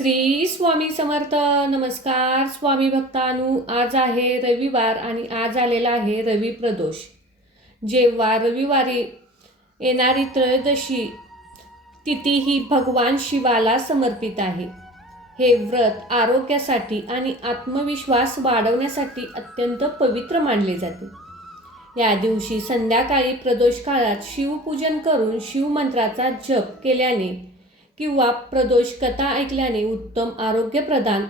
श्री स्वामी समर्थ. नमस्कार स्वामी भक्तांनो. आज आहे रविवार आणि आज आलेला आहे रवी प्रदोष. जेव्हा रविवारी येणारी त्रयोदशी तिथी ही भगवान शिवाला समर्पित आहे. हे व्रत आरोग्यासाठी आणि आत्मविश्वास वाढवण्यासाठी अत्यंत पवित्र मानले जाते. या दिवशी संध्याकाळी प्रदोष काळात शिवपूजन करून शिवमंत्राचा जप केल्याने किंवा प्रदोष कथा ऐकल्याने उत्तम आरोग्य प्रदान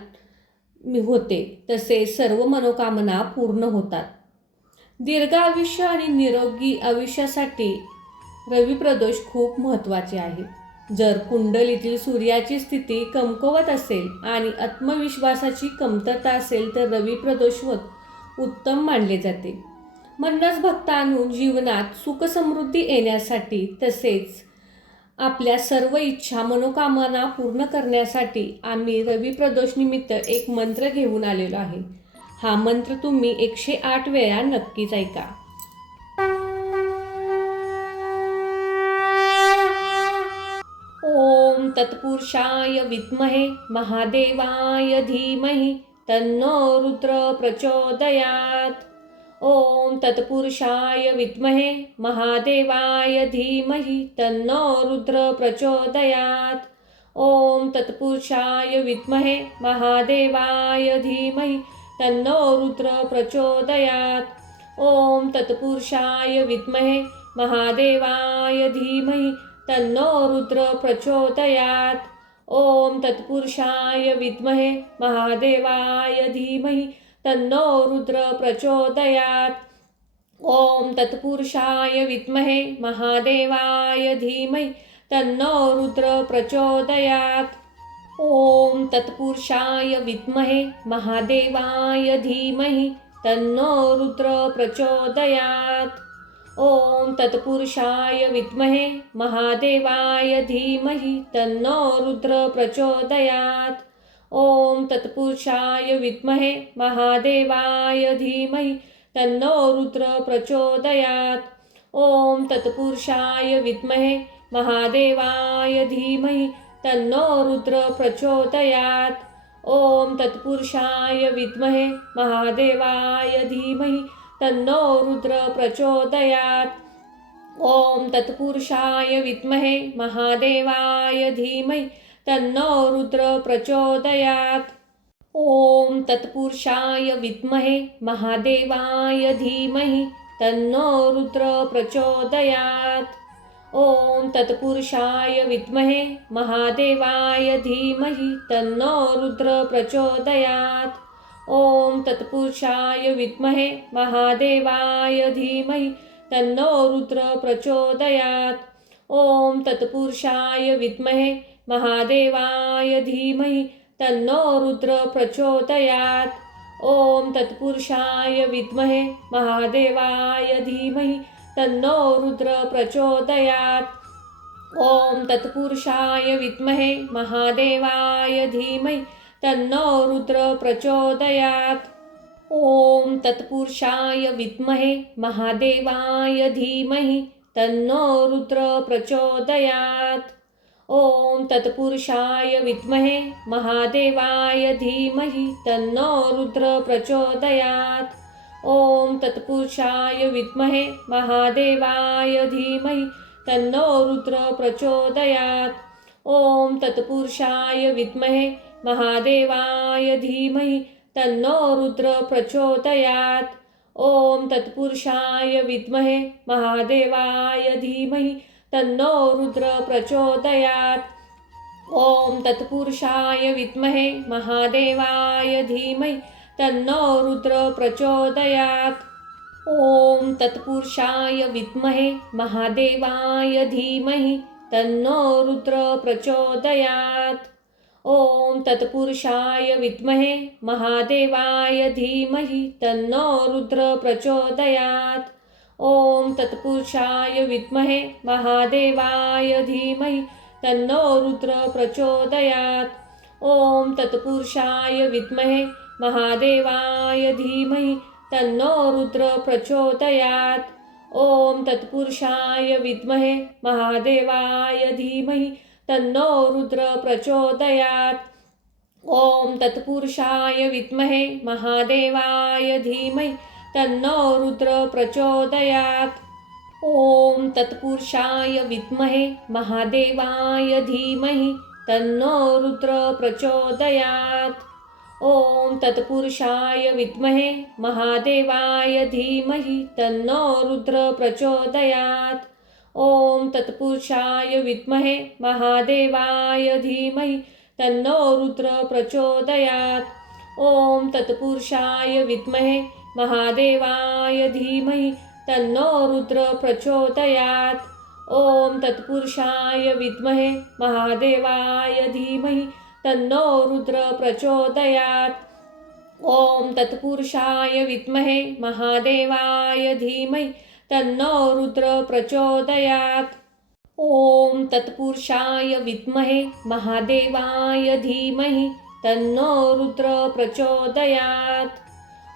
होते, तसेच सर्व मनोकामना पूर्ण होतात. दीर्घ आयुष्य आणि निरोगी आयुष्यासाठी रवी प्रदोष खूप महत्त्वाचे आहे. जर कुंडलीतील सूर्याची स्थिती कमकुवत असेल आणि आत्मविश्वासाची कमतरता असेल तर रवी प्रदोष उत्तम मानले जाते. म्हणूनच भक्तांनो, जीवनात सुखसमृद्धी येण्यासाठी तसेच आपल्या सर्व इच्छा मनोकामना पूर्ण करण्यासाठी आम्ही रवी प्रदोष निमित्त एक मंत्र घेऊन आलेलो आहे. हा मंत्र तुम्ही 108 वेळा नक्कीच ऐका. ओम तत्पुरुषाय विद्महे महादेवाय धीमहि तन्नो रुद्र प्रचोदयात्. ओम तत्पुरुषाय विद्महे महादेवाय धीमहि तन्नो रुद्र प्रचोदयात्. ओम तत्पुरुषाय विद्महे महादेवाय धीमहि तन्नो रुद्र प्रचोदयात्. ओम तत्पुरुषाय विद्महे महादेवाय धीमहि तन्नो रुद्र प्रचोदयात्. ओम तत्पुरुषाय विद्महे महादेवाय धीमहि तन्नो रुद्र प्रचोदयात्. ओम तत्पुरुषाय विद्महे महादेवाय धीमहि तन्नो रुद्र प्रचोदयात्. ओम तत्पुरुषाय विद्महे महादेवाय धीमहि तन्नो रुद्र प्रचोदयात्. ओम तत्पुरुषाय विद्महे महादेवाय धीमहि तन्नो रुद्र प्रचोदयात्. ओम तत्पुरुषाय विद्महे महादेवाय धीमहि तन्नो रुद्र प्रचोदयात्. ओम तत्पुरुषाय विद्महे महादेवाय धीमहि तन्नो रुद्र प्रचोदयात्. ओम तत्पुरुषाय विद्महे महादेवाय धीमहि तन्नो रुद्र प्रचोदयात्. ओम तत्पुरुषाय विद्महे महादेवाय धीमहि तन्नो रुद्र प्रचोदयात्. ओम तत्पुरुषाय विद्महे महादेवाय धीमहि तन्नो रुद्र प्रचोदयात्. ओम तत्पुरुषाय विद्महे महादेवाय धीमहि तन्नो रुद्र प्रचोदयात्. ओम तत्पुरुषाय विद्महे महादेवाय धीमहि तन्नो रुद्र प्रचोदयात्. ओम तत्पुरुषाय विद्महे महादेवाय धीमहि तन्नो रुद्र प्रचोदयात्. ओम तत्पुरुषाय विद्महे महादेवाय धीमहि तन्नो रुद्र प्रचोदयात्. ओम तत्पुरुषाय विद्महे महादेवाय धीमहि तन्नो रुद्र प्रचोदयात्. ओम तत्पुरुषाय विद्महे महादेवाय धीमहि तन्नो रुद्र प्रचोदयात्. ओम तत्पुरुषाय विद्महे महादेवाय धीमहि तन्नो रुद्र प्रचोदयात्. ओम तत्पुरुषाय विद्महे महादेवाय धीमहि तन्नो रुद्र प्रचोदयात्. ओम तत्पुरुषाय विद्महे महादेवाय धीमहि तन्नो रुद्र प्रचोदयात्. ओम तत्पुरुषाय विद्महे महादेवाय धीमहि तन्नो रुद्र प्रचोदयात्. ओम तत्पुरुषाय विद्महे महादेवाय धीमहि तन्नो रुद्र प्रचोदयात्. ओम तत्पुरुषाय विद्महे महादेवाय धीमहि तन्नो रुद्र प्रचोदयात्. ओम तत्पुरुषाय विद्महे महादेवाय धीमहि तन्नो रुद्र प्रचोदयात्. ओम तत्पुरुषाय विद्महे महादेवाय धीमहि तन्नो रुद्र प्रचोदयात्. ओम तत्पुरुषाय विद्महे महादेवाय धीमहि तन्नो रुद्र प्रचोदयात्. ओम तत्पुरुषाय विद्महे महादेवाय धीमहि तन्नो रुद्र प्रचोदयात्. ओम तत्पुरुषाय विद्महे महादेवाय धीमहि तन्नो रुद्र प्रचोदयात्। ओम तत्पुरुषाय विद्महे महादेवाय धीमहि तन्नो रुद्र प्रचोदयात्। ओम तत्पुरुषाय विद्महे महादेवाय धीमहि तन्नो रुद्र प्रचोदयात्। ओम तत्पुरुषाय विद्महे महादेवाय धीमहि तन्नो रुद्र प्रचोदयात्। ओम तत्पुरुषाय विद्महे महादेवाय धीमहि तन्नो रुद्र प्रचोदयात्। ओम तत्पुरुषाय विद्महे महादेवाय धीमहि तन्नो रुद्र प्रचोदयात्। ओम तत्पुरुषाय विद्महे महादेवाय धीमहि तन्नो रुद्र प्रचोदयात्। ओम तत्पुरुषाय विद्महे महादेवाय धीमहि तन्नो रुद्र प्रचोदयात्।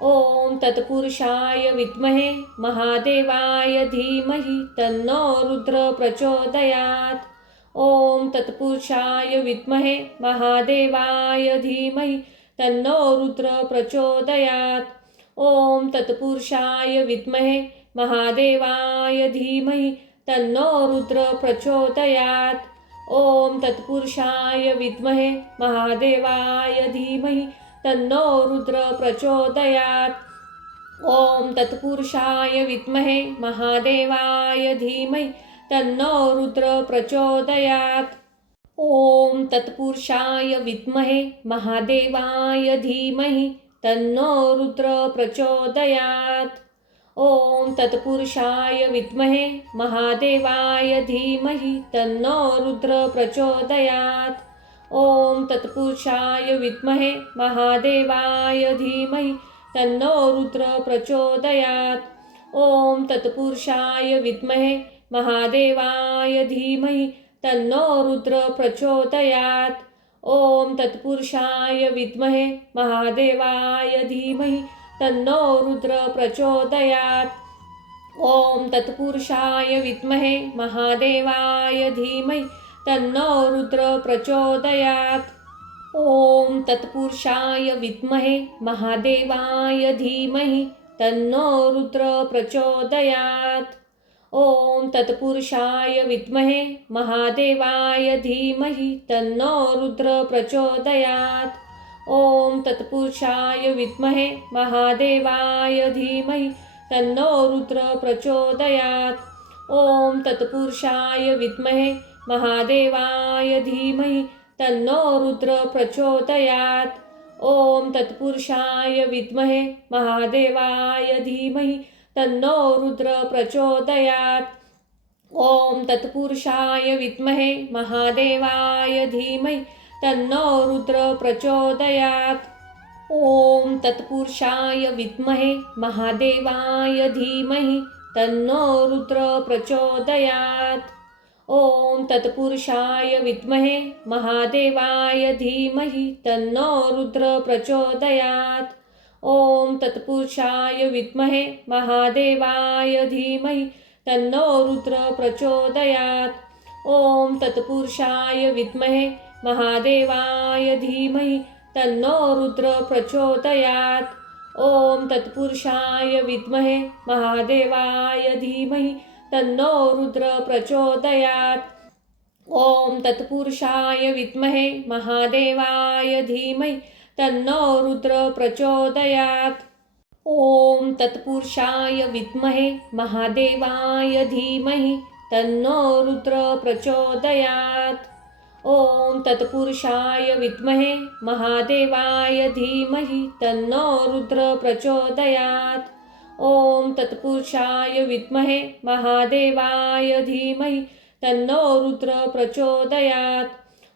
ओम तत्पुरुषाय विद्महे महादेवाय धीमहि तन्नो रुद्र प्रचोदयात्। ओम तत्पुरुषाय विद्महे महादेवाय धीमहि तन्नो रुद्र प्रचोदयात्। ओम तत्पुरुषाय विद्महे महादेवाय धीमहि तन्नो रुद्र प्रचोदयात्। ओम तत्पुरुषाय विद्महे महादेवाय धीमहि तन्नो रुद्र प्रचोदयात्। ओम तत्पुरुषाय विद्महे महादेवाय धीमहि तन्नो रुद्र प्रचोदयात्। ओम तत्पुरुषाय विद्महे महादेवाय धीमहि तन्नो रुद्र प्रचोदयात्। ओम तत्पुरुषाय विद्महे महादेवाय धीमहि तन्नो रुद्र प्रचोदयात्। ओम तत्पुरुषाय विद्महे महादेवाय धीमहि तन्नो रुद्र प्रचोदयात्। ओम तत्पुरुषाय विद्महे महादेवाय धीमहि तन्नो रुद्र प्रचोदयात्। ओम तत्पुरुषाय विद्महे महादेवाय धीमहि तन्नो रुद्र प्रचोदयात्। ओम तत्पुरुषाय विद्महे महादेवाय धीमहि तन्नो रुद्र प्रचोदयात्। ओम तत्पुरुषाय विद्महे महादेवाय धीमहि तन्नो रुद्र प्रचोदयात्। ओम तत्पुरुषाय विद्महे महादेवाय धीमहि तन्नो रुद्र प्रचोदयात्। ओम तत्पुरुषाय विद्महे महादेवाय धीमहि तन्नो रुद्र प्रचोदयात्। ओम तत्पुरुषाय विद्महे महादेवाय धीमहि तन्नो रुद्र प्रचोदयात्। ओम तत्पुरुषाय विद्महे महादेवाय धीमहि तन्नो रुद्र प्रचोदयात्। ओम तत्पुरुषाय विद्महे महादेवाय धीमहि तन्नो रुद्र प्रचोदयात्। ओम तत्पुरुषाय विद्महे महादेवाय धीमहि तन्नो रुद्र प्रचोदयात्। ओम तत्पुरुषाय विद्महे महादेवाय धीमहि तन्नो रुद्र प्रचोदयात्। ओम तत्पुरुषाय विद्महे महादेवाय धीमहि तन्नो रुद्र प्रचोदयात्। ओम तत्पुरुषाय विद्महे महादेवाय धीमहि तन्नो रुद्र प्रचोदयात्। ओम तत्पुरुषाय विद्महे महादेवाय धीमहि तन्नो रुद्र प्रचोदयात्। ओम तत्पुरुषाय विद्महे महादेवाय धीमहि तन्नो रुद्र प्रचोदयात्। ओम तत्पुरुषाय विद्महे महादेवाय धीमहि तन्नो रुद्र प्रचोदयात्। ओम तत्पुरुषाय विद्महे महादेवाय धीमहि तन्नो रुद्र प्रचोदयात्। ओम तत्पुरुषाय विद्महे महादेवाय धीमहि तन्नो रुद्र प्रचोदयात्।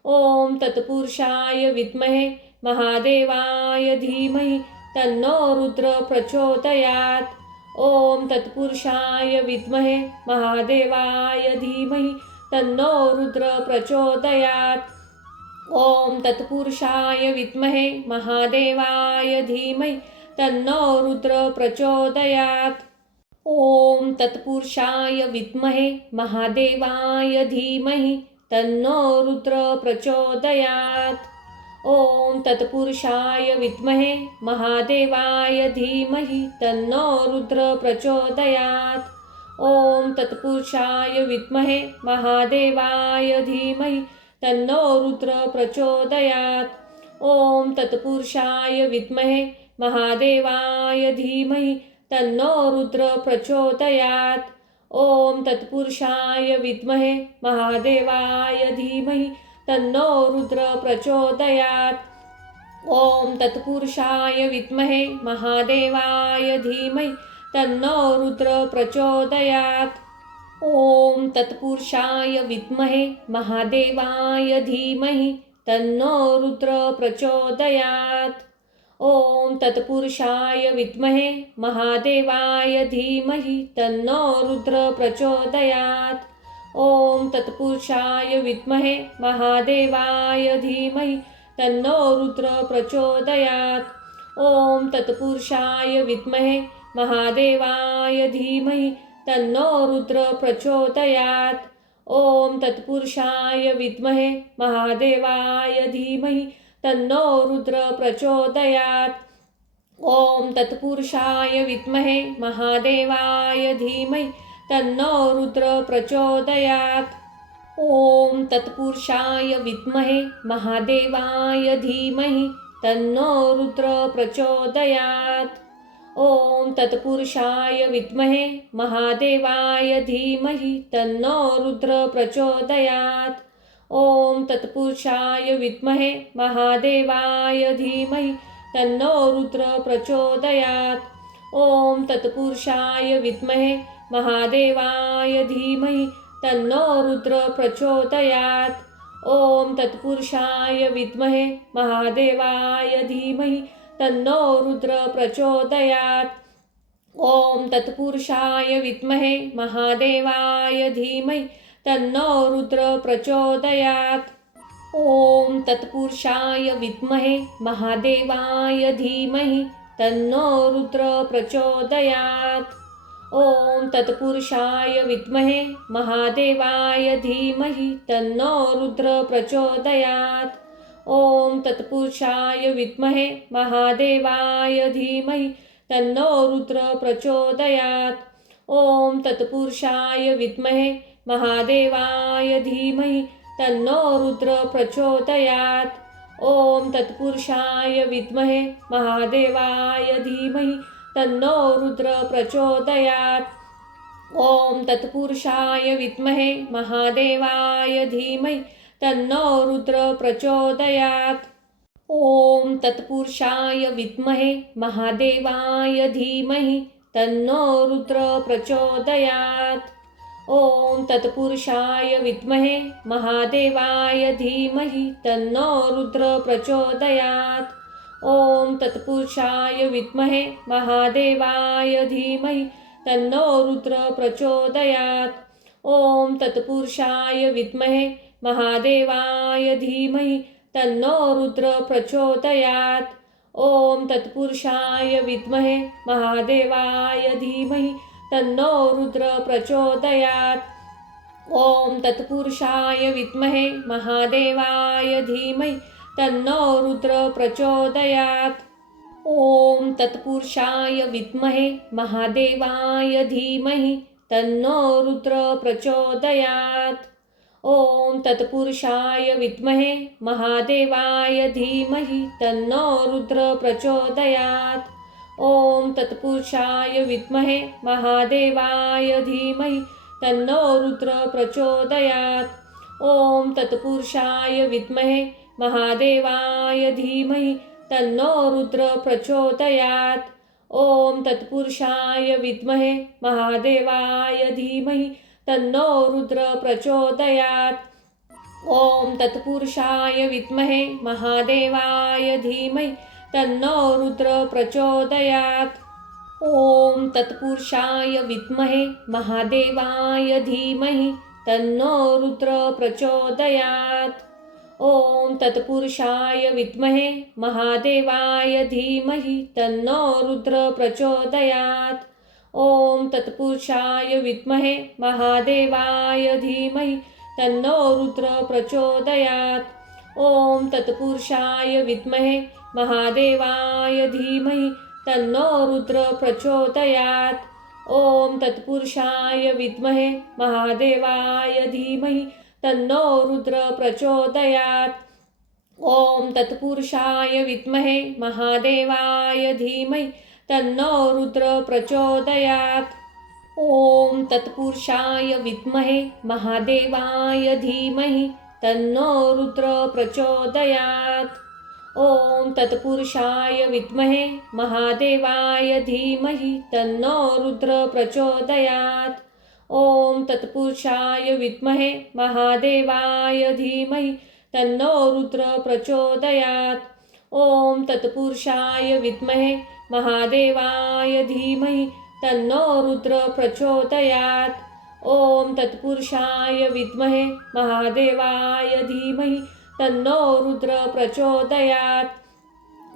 ओम तत्पुरुषाय विद्महे महादेवाय धीमहि तन्नो रुद्र प्रचोदयात्। ओम तत्पुरुषाय विद्महे महादेवाय धीमहि तन्नो रुद्र प्रचोदयात्। ओम तत्पुरुषाय विद्महे महादेवाय धीमहि तन्नो रुद्र प्रचोदयात्। ओम तत्पुरुषाय विद्महे महादेवाय धीमहि तन्नो रुद्र प्रचोदयात्। ओम तत्पुरुषाय विद्महे महादेवाय धीमहि तन्नो रुद्र प्रचोदयात्। ओम तत्पुरुषाय विद्महे महादेवाय धीमहि तन्नो रुद्र प्रचोदयात्। ओम तत्पुरुषाय विद्महे महादेवाय धीमहि तन्नो रुद्र प्रचोदयात्। ओम तत्पुरुषाय विद्महे महादेवाय धीमहि तन्नो रुद्र प्रचोदयात्। ओम तत्पुरुषाय विद्महे महादेवाय धीमहि तन्नो रुद्र प्रचोदयात्। ओम तत्पुरुषाय विद्महे महादेवाय धीमहि तन्नो रुद्र प्रचोदयात्। ओम तत्पुरुषाय विद्महे महादेवाय धीमहि तन्नो रुद्र प्रचोदयात्। ओम तत्पुरुषाय विद्महे महादेवाय धीमहि तन्नो रुद्र प्रचोदयात्। ओम तत्पुरुषाय विद्महे महादेवाय धीमहि तन्नो रुद्र प्रचोदयात्। ओम तत्पुरुषाय विद्महे महादेवाय धीमहि तन्नो रुद्र प्रचोदयात्। ओम तत्पुरुषाय विद्महे महादेवाय धीमहि तन्नो रुद्र प्रचोदयात्। ओम तत्पुरुषाय विद्महे महादेवाय धीमहि तन्नो रुद्र प्रचोदयात्। ओम तत्पुरुषाय विद्महे महादेवाय धीमहि तन्नो रुद्र प्रचोदयात्। ओम तत्पुरुषाय विद्महे महादेवाय धीमहि तन्नो रुद्र प्रचोदयात्। ओम तत्पुरुषाय विद्महे महादेवाय धीमहि तन्नो रुद्र प्रचोदयात्। ओम तत्पुरुषाय विद्महे महादेवाय धीमहि तन्नो रुद्र प्रचोदयात्। ओम तत्पुरुषाय विद्महे महादेवाय धीमहि तन्नो रुद्र प्रचोदयात्। ओम तत्पुरुषाय विद्महे महादेवाय धीमहि तन्नो रुद्र प्रचोदयात्। ओम तत्पुरुषाय विद्महे महादेवाय धीमहि तन्नो रुद्र प्रचोदयात्। ओम तत्पुरुषाय विद्महे महादेवाय धीमहि तन्नो रुद्र प्रचोदयात्। ओम तत्पुरुषाय विद्महे महादेवाय धीमहि तन्नो रुद्र प्रचोदयात्। ओम तत्पुरुषाय विद्महे महादेवाय धीमहि तन्नो रुद्र प्रचोदयात्। ओम तत्पुरुषाय विद्महे महादेवाय धीमहि तन्नो रुद्र प्रचोदयात्। ओम तत्पुरुषाय विद्महे महादेवाय धीमहि तन्नो रुद्र प्रचोदयात्। ओम तत्पुरुषाय विद्महे महादेवाय धीमहि तन्नो रुद्र प्रचोदयात्। ओम तत्पुरुषाय विद्महे महादेवाय धीमहि तन्नो रुद्र प्रचोदयात्। ओम तत्पुरुषाय विद्महे महादेवाय धीमहि तन्नो रुद्र प्रचोदयात्। ओम तत्पुरुषाय विद्महे महादेवाय धीमहि तन्नो रुद्र प्रचोदयात्। ओम तत्पुरुषाय विद्महे महादेवाय धीमहि तन्नो रुद्र प्रचोदयात्। ओम तत्पुरुषाय विद्महे महादेवाय धीमहि तन्नो रुद्र प्रचोदयात्। ओम तत्पुरुषाय विद्महे महादेवाय धीमहि तन्नो रुद्र प्रचोदयात्। ओम तत्पुरुषाय विद्महे महादेवाय धीमहि तन्नो रुद्र प्रचोदयात्। ओम तत्पुरुषाय विद्महे महादेवाय धीमहि तन्नो रुद्र प्रचोदयात्। ओम तत्पुरुषाय विद्महे महादेवाय धीमहि तन्नो रुद्र प्रचोदयात्। ओम तत्पुरुषाय विद्महे महादेवाय धीमहि तन्नो रुद्र प्रचोदयात्। ओम तत्पुरुषाय विद्महे महादेवाय धीमहि तन्नो रुद्र प्रचोदयात्। ओम तत्पुरुषाय विद्महे महादेवाय धीमहि तन्नो रुद्र प्रचोदयात्। ओम तत्पुरुषाय विद्महे महादेवाय धीमहि तन्नो रुद्र प्रचोदयात्। ओम तत्पुरुषाय विद्महे महादेवाय धीमहि तन्नो रुद्र प्रचोदयात्। ओम तत्पुरुषाय विद्महे महादेवाय धीमहि तन्नो रुद्र प्रचोदयात्। ओम तत्पुरुषाय विद्महे महादेवाय धीमहि तन्नो रुद्र प्रचोदयात्। ओम तत्पुरुषाय विद्महे महादेवाय धीमहि तन्नो रुद्र प्रचोदयात्। ओम तत्पुरुषाय विद्महे महादेवाय धीमहि तन्नो रुद्र प्रचोदयात्। ओम तत्पुरुषाय विद्महे महादेवाय धीमहि तन्नो रुद्र प्रचोदयात्। ओम तत्पुरुषाय विद्महे महादेवाय धीमहि तन्नो रुद्र प्रचोदयात्। ओम तत्पुरुषाय विद्महे महादेवाय धीमहि तन्नो रुद्र प्रचोदयात्।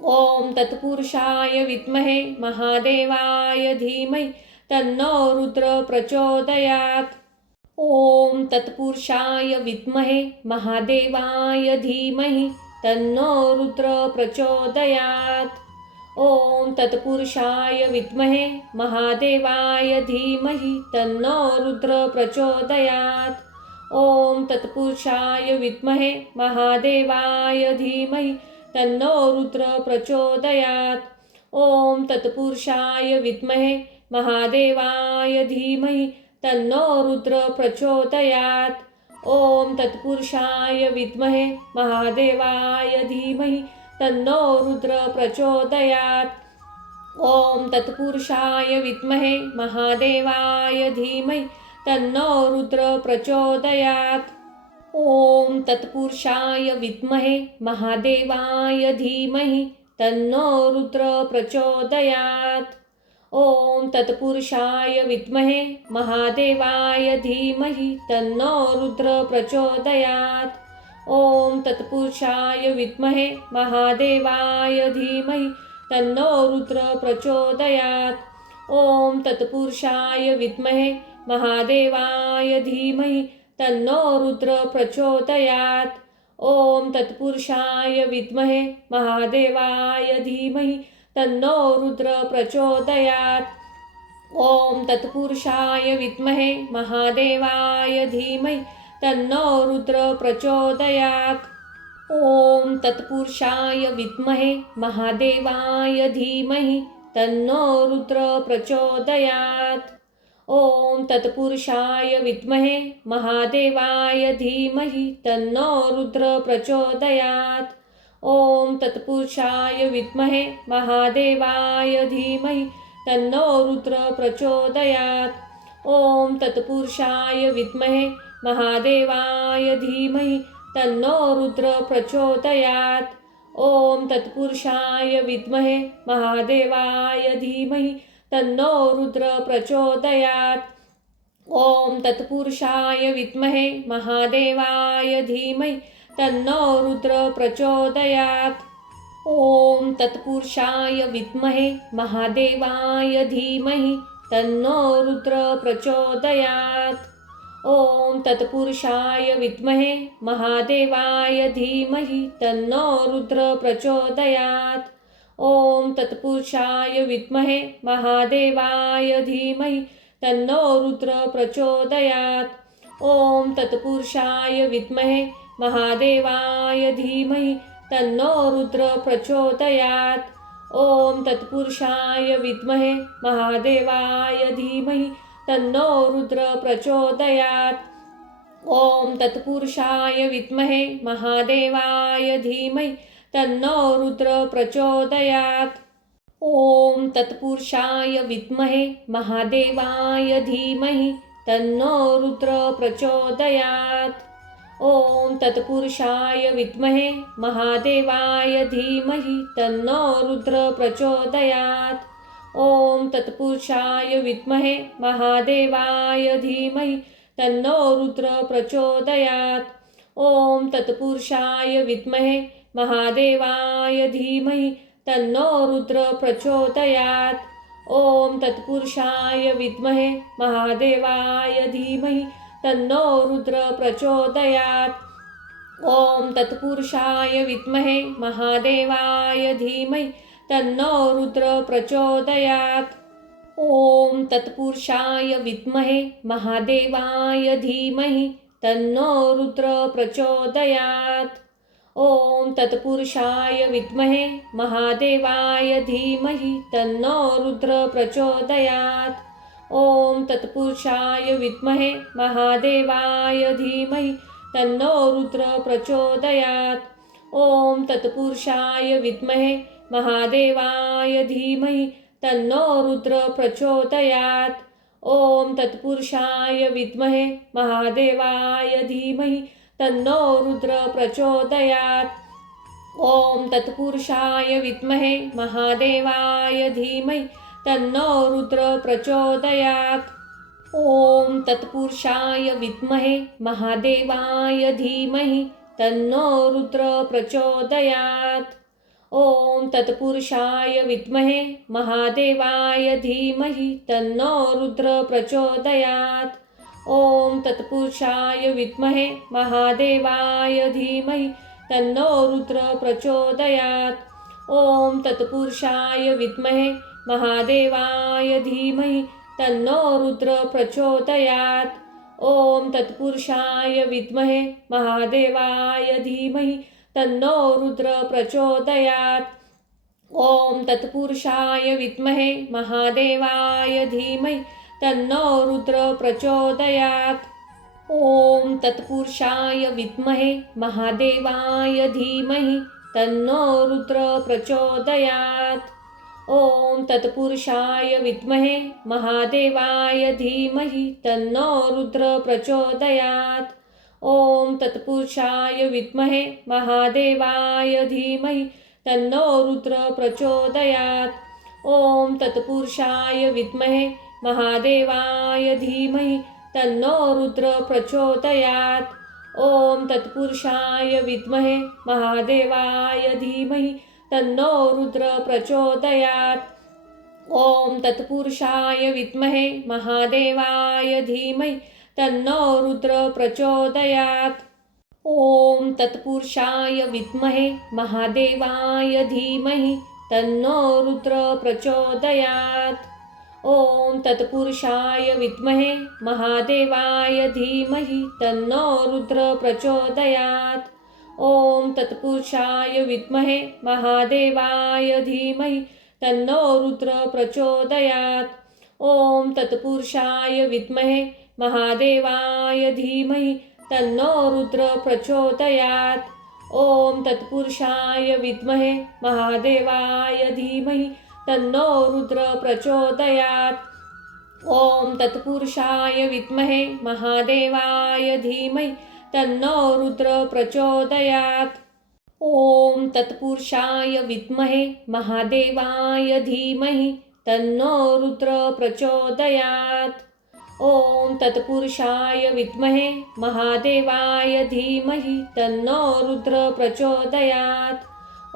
ओम तत्पुरुषाय विद्महे महादेवाय धीमहि तन्नो रुद्र प्रचोदयात्। ओम तत्पुरुषाय विद्महे महादेवाय धीमहि तन्नो रुद्र प्रचोदयात्। ओम तत्पुरुषाय विद्महे महादेवाय धीमहि तन्नो रुद्र प्रचोदयात्। ओम तत्पुरुषाय विद्महे महादेवाय धीमहि तन्नो रुद्र प्रचोदयात्। ओम तत्पुरुषाय विद्महे महादेवाय धीमहि तन्नो रुद्र प्रचोदयात्। ओम तत्पुरुषाय विद्महे महादेवाय धीमहि तन्नो रुद्र प्रचोदयात्। ओम तत्पुरुषाय विद्महे महादेवाय धीमहि तन्नो रुद्र प्रचोदयात्। ओम तत्पुरुषाय विद्महे महादेवाय धीमहि तन्नो रुद्र प्रचोदयात्। ओम तत्पुरुषाय विद्महे महादेवाय धीमहि तन्नो रुद्र प्रचोदयात्। ओम तत्पुरुषाय विद्महे महादेवाय धीमहि तन्नो रुद्र प्रचोदयात्। ओम तत्पुरुषाय विद्महे महादेवाय धीमहि तन्नो रुद्र प्रचोदयात्। ओम तत्पुरुषाय विद्महे महादेवाय धीमहि तन्नो रुद्र प्रचोदयात्। ओम तत्पुरुषाय विद्महे महादेवाय धीमहि तन्नो रुद्र प्रचोदयात्। ओम तत्पुरुषाय विद्महे महादेवाय धीमहि तन्नो रुद्र प्रचोदयात्। ओम तत्पुरुषाय विद्महे महादेवाय धीमहि तन्नो रुद्र प्रचोदयात्। ओम तत्पुरुषाय विद्महे महादेवाय धीमहि तन्नो रुद्र प्रचोदयात्। ओम तत्पुरुषाय विद्महे महादेवाय धीमहि तन्नो रुद्र प्रचोदयात्। ओम तत्पुरुषाय विद्महे महादेवाय धीमहि तन्नो रुद्र प्रचोदयात्। ओम तत्पुरुषाय विद्महे महादेवाय धीमहि तन्नो रुद्र प्रचोदयात्। ओम तत्पुरुषाय विद्महे महादेवाय धीमहि तन्नो रुद्र प्रचोदयात्। ओम तत्पुरुषाय विद्महे महादेवाय धीमहि तन्नो रुद्र प्रचोदयात्। ओम तत्पुरुषाय विद्महे महादेवाय धीमहि तन्नो रुद्र प्रचोदयात्। ओम तत्पुरुषाय विद्महे महादेवाय धीमहि तन्नो रुद्र प्रचोदयात्। ओम तत्पुरुषाय विद्महे महादेवाय धीमहि तन्नो रुद्र प्रचोदयात्। ओम तत्पुरुषाय विद्महे महादेवाय धीमहि तन्नो रुद्र प्रचोदयात्। ओम तत्पुरुषाय विद्महे महादेवाय धीमहि तन्नो रुद्र प्रचोदयात्। ओम तत्पुरुषाय विद्महे महादेवाय धीमहि तन्नो रुद्र प्रचोदयात्। ओम तत्पुरुषाय विद्महे महादेवाय धीमहि तन्नो रुद्र प्रचोदयात्। ओम तत्पुरुषाय विद्महे महादेवाय धीमहि तन्नो रुद्र प्रचोदयात्। ओम तत्पुरुषाय विद्महे महादेवाय धीमहि तन्नो रुद्र प्रचोदयात्। ओम तत्पुरुषाय विद्महे महादेवाय धीमहि तन्नो रुद्र प्रचोदयात्। ओम तत्पुरुषाय विद्महे महादेवाय धीमहि तन्नो रुद्र प्रचोदयात्। ओम तत्पुरुषाय विद्महे महादेवाय धीमहि तन्नो रुद्र प्रचोदयात्। ओम तत्पुरुषाय विद्महे महादेवाय धीमहि तन्नो रुद्र प्रचोदयात्। ओम तत्पुरुषाय विद्महे महादेवाय धीमहि तन्नो रुद्र प्रचोदयात्। ओम तत्पुरुषाय विद्महे महादेवाय धीमहि तन्नो रुद्र प्रचोदयात्। ओम तत्पुरुषाय विद्महे महादेवाय धीमहि तन्नो रुद्र प्रचोदयात्। ओम तत्पुरुषाय विद्महे महादेवाय धीमहि तन्नो रुद्र प्रचोदयात्। ओम तत्पुरुषाय विद्महे महादेवाय धीमहि तन्नो रुद्र प्रचोदयात्। ओम तत्पुरुषाय विद्महे महादेवाय धीमहि तन्नो रुद्र प्रचोदयात्। ओम तत्पुरुषाय विद्महे महादेवाय धीमहि तन्नो रुद्र प्रचोदयात्। ओम तत्पुरुषाय विद्महे महादेवाय धीमहि तन्नो रुद्र प्रचोदयात्। ओम तत्पुरुषाय विद्महे महादेवाय धीमहि तन्नो रुद्र प्रचोदयात्। ओम तत्पुरुषाय विद्महे महादेवाय धीमहि तन्नो रुद्र प्रचोदयात्। ओम तत्पुरुषाय विद्महे महादेवाय धीमहि तन्नो रुद्र प्रचोदयात्। ओम तत्पुरुषाय विद्महे महादेवाय धीमहि तन्नो रुद्र प्रचोदयात्। ओम तत्पुरुषाय विद्महे महादेवाय धीमहि तन्नो रुद्र प्रचोदयात्। ओम तत्पुरुषाय विद्महे महादेवाय धीमहि तन्नो रुद्र प्रचोदयात्। ओम तत्पुरुषाय विद्महे महादेवाय धीमहि तन्नो रुद्र प्रचोदयात्। ओम तत्पुरुषाय विद्महे महादेवाय धीमहि तन्नो रुद्र प्रचोदयात्। ओम तत्पुरुषाय विद्महे महादेवाय धीमहि तन्नो रुद्र प्रचोदयात्। ओम तत्पुरुषाय विद्महे महादेवाय धीमहि तन्नो रुद्र प्रचोदयात्। ओम तत्पुरुषाय विद्महे महादेवाय धीमहि तन्नो रुद्र प्रचोदयात्। ओम तत्पुरुषाय विद्महे महादेवाय धीमहि तन्नो रुद्र प्रचोदयात्। ओम तत्पुरुषाय विद्महे महादेवाय धीमहि तन्नो रुद्र प्रचोदयात्। ओम तत्पुरुषाय विद्महे महादेवाय धीमहि तन्नो रुद्र प्रचोदयात्। ओम तत्पुरुषाय विद्महे महादेवाय धीमहि तन्नो रुद्र प्रचोदयात्।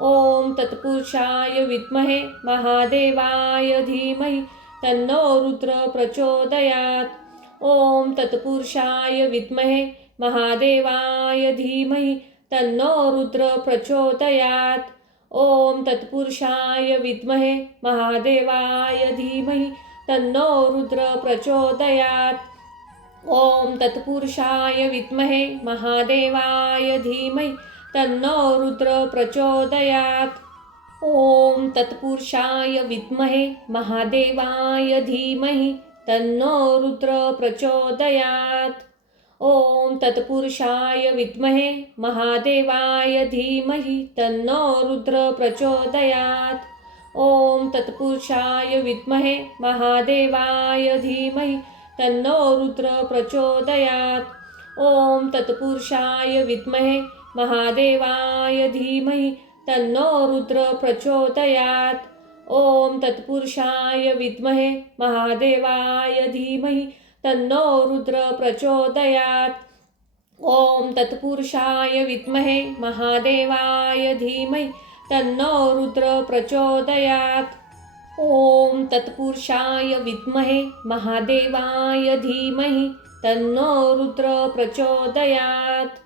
ओम तत्पुरुषाय विद्महे महादेवाय धीमहि तन्नो रुद्र प्रचोदयात्। ओम तत्पुरुषाय विद्महे महादेवाय धीमहि तन्नो रुद्र प्रचोदयात्। ओम तत्पुरुषाय विद्महे महादेवाय धीमहि तन्नो रुद्र प्रचोदयात्। ओम तत्पुरुषाय विद्महे महादेवाय धीमहि तन्नो रुद्र प्रचोदयात्। ओम तत्पुरुषाय विद्महे महादेवाय धीमहि तन्नो रुद्र प्रचोदयात्। ओम तत्पुरुषाय विद्महे महादेवाय धीमहि तन्नो रुद्र प्रचोदयात्। ओम तत्पुरुषाय विद्महे महादेवाय धीमहि तन्नो रुद्र प्रचोदयात्। ओम तत्पुरुषाय विद्महे महादेवाय धीमहि तन्नो रुद्र प्रचोदयात्। ओम तत्पुरुषाय विद्महे महादेवाय धीमहि तन्नो रुद्र प्रचोदयात्। ओम तत्पुरुषाय विद्महे महादेवाय धीमहि तन्नो रुद्र प्रचोदयात्। ओम तत्पुरुषाय विद्महे महादेवाय धीमहि तन्नो रुद्र प्रचोदयात्।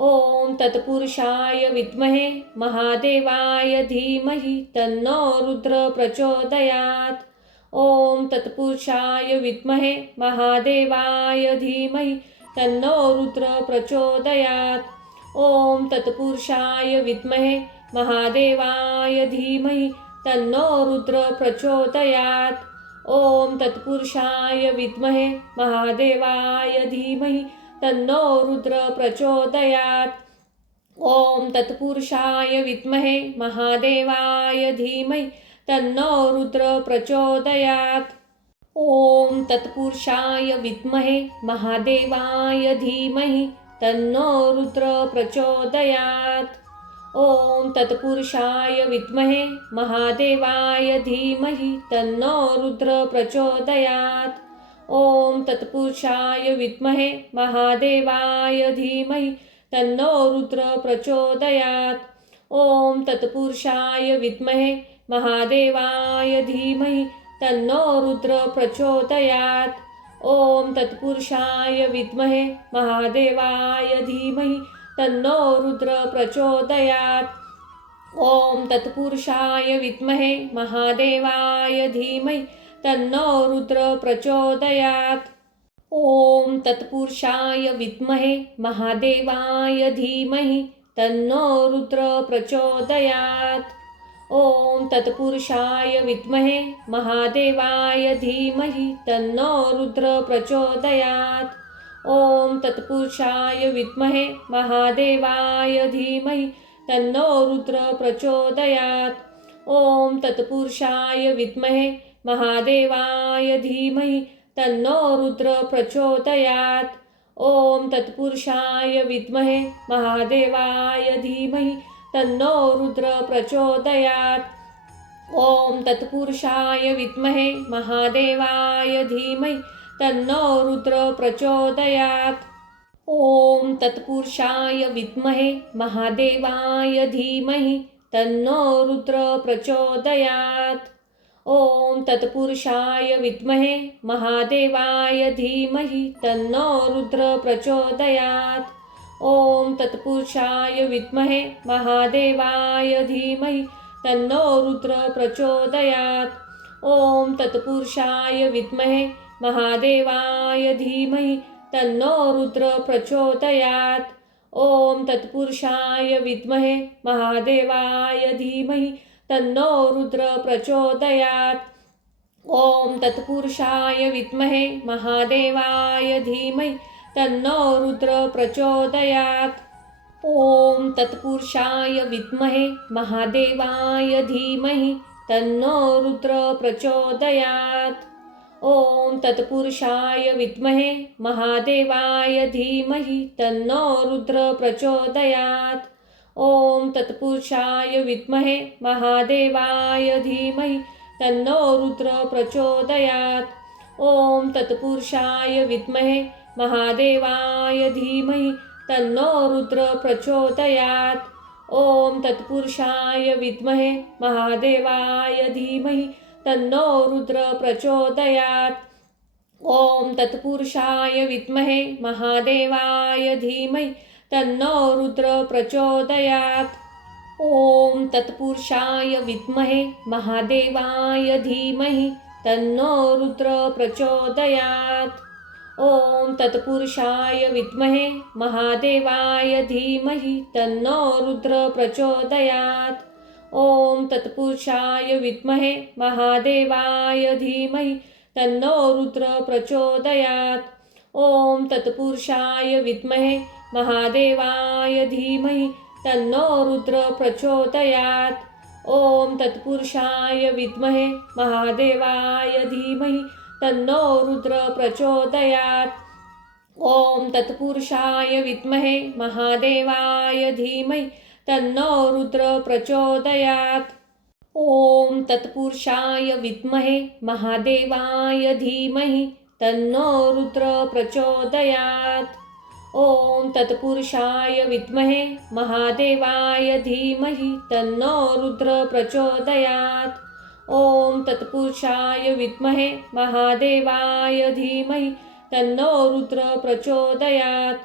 ओम तत्पुरुषाय विद्महे महादेवाय धीमहि तन्नो रुद्र प्रचोदयात्। ओम तत्पुरुषाय विद्महे महादेवाय धीमहि तन्नो रुद्र प्रचोदयात्। ओम तत्पुरुषाय विद्महे महादेवाय धीमहि तन्नो रुद्र प्रचोदयात्। ओम तत्पुरुषाय विद्महे महादेवाय धीमहि तन्नो रुद्र प्रचोदयात्। ओम तत्पुरुषाय विद्महे महादेवाय धीमहि तन्नो रुद्र प्रचोदयात्। ओम तत्पुरुषाय विद्महे महादेवाय धीमहि तन्नो रुद्र प्रचोदयात्। ओम तत्पुरुषाय विद्महे महादेवाय धीमहि तन्नो रुद्र प्रचोदयात्। ओम तत्पुरुषाय विद्महे महादेवाय धीमहि तन्नो रुद्र प्रचोदयात्। ओम तत्पुरुषाय विद्महे महादेवाय धीमहि तन्नो रुद्र प्रचोदयात्। ओम तत्पुरुषाय विद्महे महादेवाय धीमहि तन्नो रुद्र प्रचोदयात्। ओम तत्पुरुषाय विद्महे महादेवाय धीमहि तन्नो रुद्र प्रचोदयात्। ओम तत्पुरुषाय विद्महे महादेवाय धीमहि तन्नो रुद्र प्रचोदयात्। ओम तत्पुरुषाय विद्महे महादेवाय धीमहि तन्नो रुद्र प्रचोदयात्। ओम तत्पुरुषाय विद्महे महादेवाय धीमहि तन्नो रुद्र प्रचोदयात्। ओम तत्पुरुषाय विद्महे महादेवाय धीमहि तन्नो रुद्र प्रचोदयात्। ओम तत्पुरुषाय विद्महे महादेवाय धीमहि तन्नो रुद्र प्रचोदयात्। ओम तत्पुरुषाय विद्महे महादेवाय धीमहि तन्नो रुद्र प्रचोदयात्। ओम तत्पुरुषाय विद्महे महादेवाय धीमहि तन्नो रुद्र प्रचोदयात्। ओम तत्पुरुषाय विद्महे महादेवाय धीमहि तन्नो रुद्र प्रचोदयात्। ओम तत्पुरुषाय विद्महे महादेवाय धीमहि तन्नो रुद्र प्रचोदयात्। ओम तत्पुरुषाय विद्महे महादेवाय धीमहि तन्नो रुद्र प्रचोदयात्। ओम तत्पुरुषाय विद्महे महादेवाय धीमहि तन्नो रुद्र प्रचोदयात्। ओम तत्पुरुषाय विद्महे महादेवाय धीमहि तन्नो रुद्र प्रचोदयात्। ओम तत्पुरुषाय विद्महे महादेवाय धीमहि तन्नो रुद्र प्रचोदयात्। ओम तत्पुरुषाय विद्महे महादेवाय धीमहि तन्नो रुद्र प्रचोदयात्। ओम तत्पुरुषाय विद्महे महादेवाय धीमहि तन्नो रुद्र प्रचोदयात्। ओम तत्पुरुषाय विद्महे महादेवाय धीमहि तन्नो रुद्र प्रचोदयात्। ओम तत्पुरुषाय विद्महे महादेवाय धीमहि तन्नो रुद्र प्रचोदयात्। ओम तत्पुरुषाय विद्महे महादेवाय धीमहि तन्नो रुद्र प्रचोदयात्। ओम तत्पुरुषाय विद्महे महादेवाय धीमहि तन्नो रुद्र प्रचोदयात्। ओम तत्पुरुषाय विद्महे महादेवाय धीमहि तन्नो रुद्र प्रचोदयात्। ओम तत्पुरुषाय विद्महे महादेवाय धीमहि तन्नो रुद्र प्रचोदयात्। ओम तत्पुरुषाय विद्महे महादेवाय धीमहि तन्नो रुद्र प्रचोदयात्। ओम तत्पुरुषाय विद्महे महादेवाय धीमहि तन्नो रुद्र प्रचोदयात्। ओम तत्पुरुषाय विद्महे महादेवाय धीमहि तन्नो रुद्र प्रचोदयात्। ओम तत्पुरुषाय विद्महे महादेवाय धीमहि तन्नो रुद्र प्रचोदयात्। ओम तत्पुरुषाय विद्महे महादेवाय धीमहि तन्नो रुद्र प्रचोदयात्। ओम तत्पुरुषाय विद्महे महादेवाय धीमहि तन्नो रुद्र प्रचोदयात्।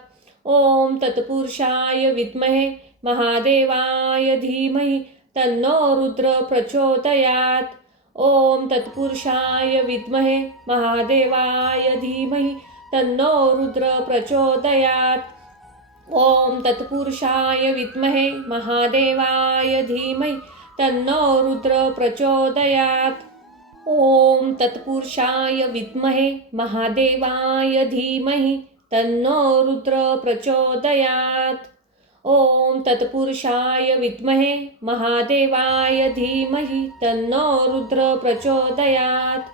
ओम तत्पुरुषाय विद्महे महादेवाय धीमहि तन्नो रुद्र प्रचोदयात्। ओम तत्पुरुषाय विद्महे महादेवाय धीमहि तन्नो रुद्र प्रचोदयात्। ओम तत्पुरुषाय विद्महे महादेवाय धीमहि तन्नो रुद्र प्रचोदयात्। ओम तत्पुरुषाय विद्महे महादेवाय धीमहि तन्नो रुद्र प्रचोदयात्। ओम तत्पुरुषाय विद्महे महादेवाय धीमहि तन्नो रुद्र प्रचोदयात्।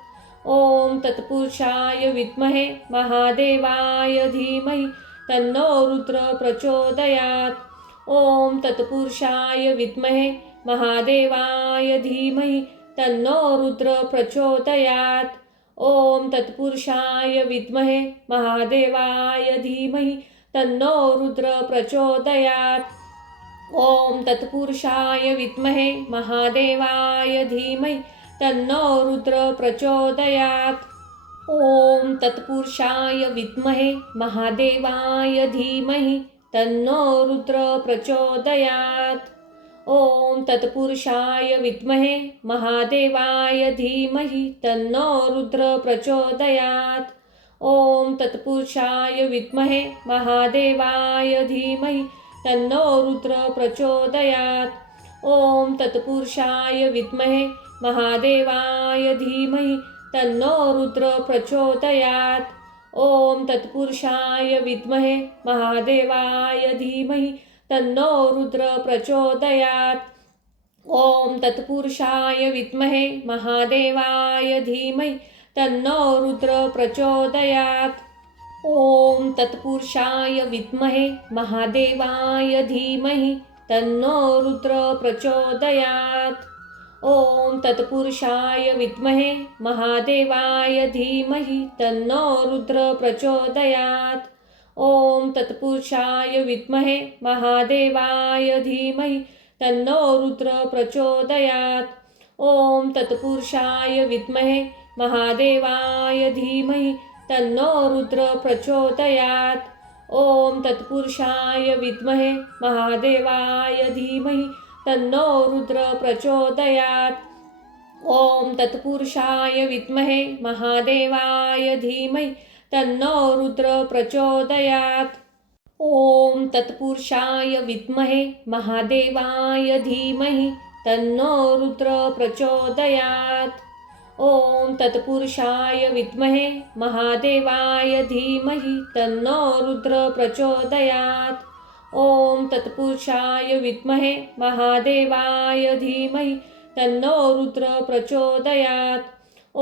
ओम तत्पुरुषाय विद्महे महादेवाय धीमहि तन्नो रुद्र प्रचोदयात्। ओम तत्पुरुषाय विद्महे महादेवाय धीमहि तन्नो रुद्र प्रचोदयात्। ओम तत्पुरुषाय विद्महे महादेवाय धीमहि तन्नो रुद्र प्रचोदयात्। ओम तत्पुरुषाय विद्महे महादेवाय धीमहि तन्नो रुद्र प्रचोदयात्। ओम तत्पुरुषाय विद्महे महादेवाय धीमहि तन्नो रुद्र प्रचोदयात्। ओम तत्पुरुषाय विद्महे महादेवाय धीमहि तन्नो रुद्र प्रचोदयात्। ओम तत्पुरुषाय विद्महे महादेवाय धीमहि तन्नो रुद्र प्रचोदयात्। ओम तत्पुरुषाय विद्महे महादेवाय धीमहि तन्नो रुद्र प्रचोदयात्। ओम तत्पुरुषाय विद्महे महादेवाय धीमहि तन्नो रुद्र प्रचोदयात्। ओम तत्पुरुषाय विद्महे महादेवाय धीमहि तन्नो रुद्र प्रचोदयात्। ओम तत्पुरुषाय विद्महे महादेवाय धीमहि तन्नो रुद्र प्रचोदयात्। ओम तत्पुरुषाय विद्महे महादेवाय धीमहि तन्नो रुद्र प्रचोदयात्। ओम तत्पुरुषाय विद्महे महादेवाय धीमहि तन्नो रुद्र प्रचोदयात्। ओम तत्पुरुषाय विद्महे महादेवाय धीमहि तन्नो रुद्र प्रचोदयात्। ओम तत्पुरुषाय विद्महे महादेवाय धीमहि तन्नो रुद्र प्रचोदयात्। ओम तत्पुरुषाय विद्महे महादेवाय धीमहि तन्नो रुद्र प्रचोदयात्। ओम तत्पुरुषाय विद्महे महादेवाय धीमहि तन्नो रुद्र प्रचोदयात्। ओम तत्पुरुषाय विद्महे महादेवाय धीमहि तन्नो रुद्र प्रचोदयात्। ओम तत्पुरुषाय विद्महे महादेवाय धीमहि तन्नो रुद्र प्रचोदयात्।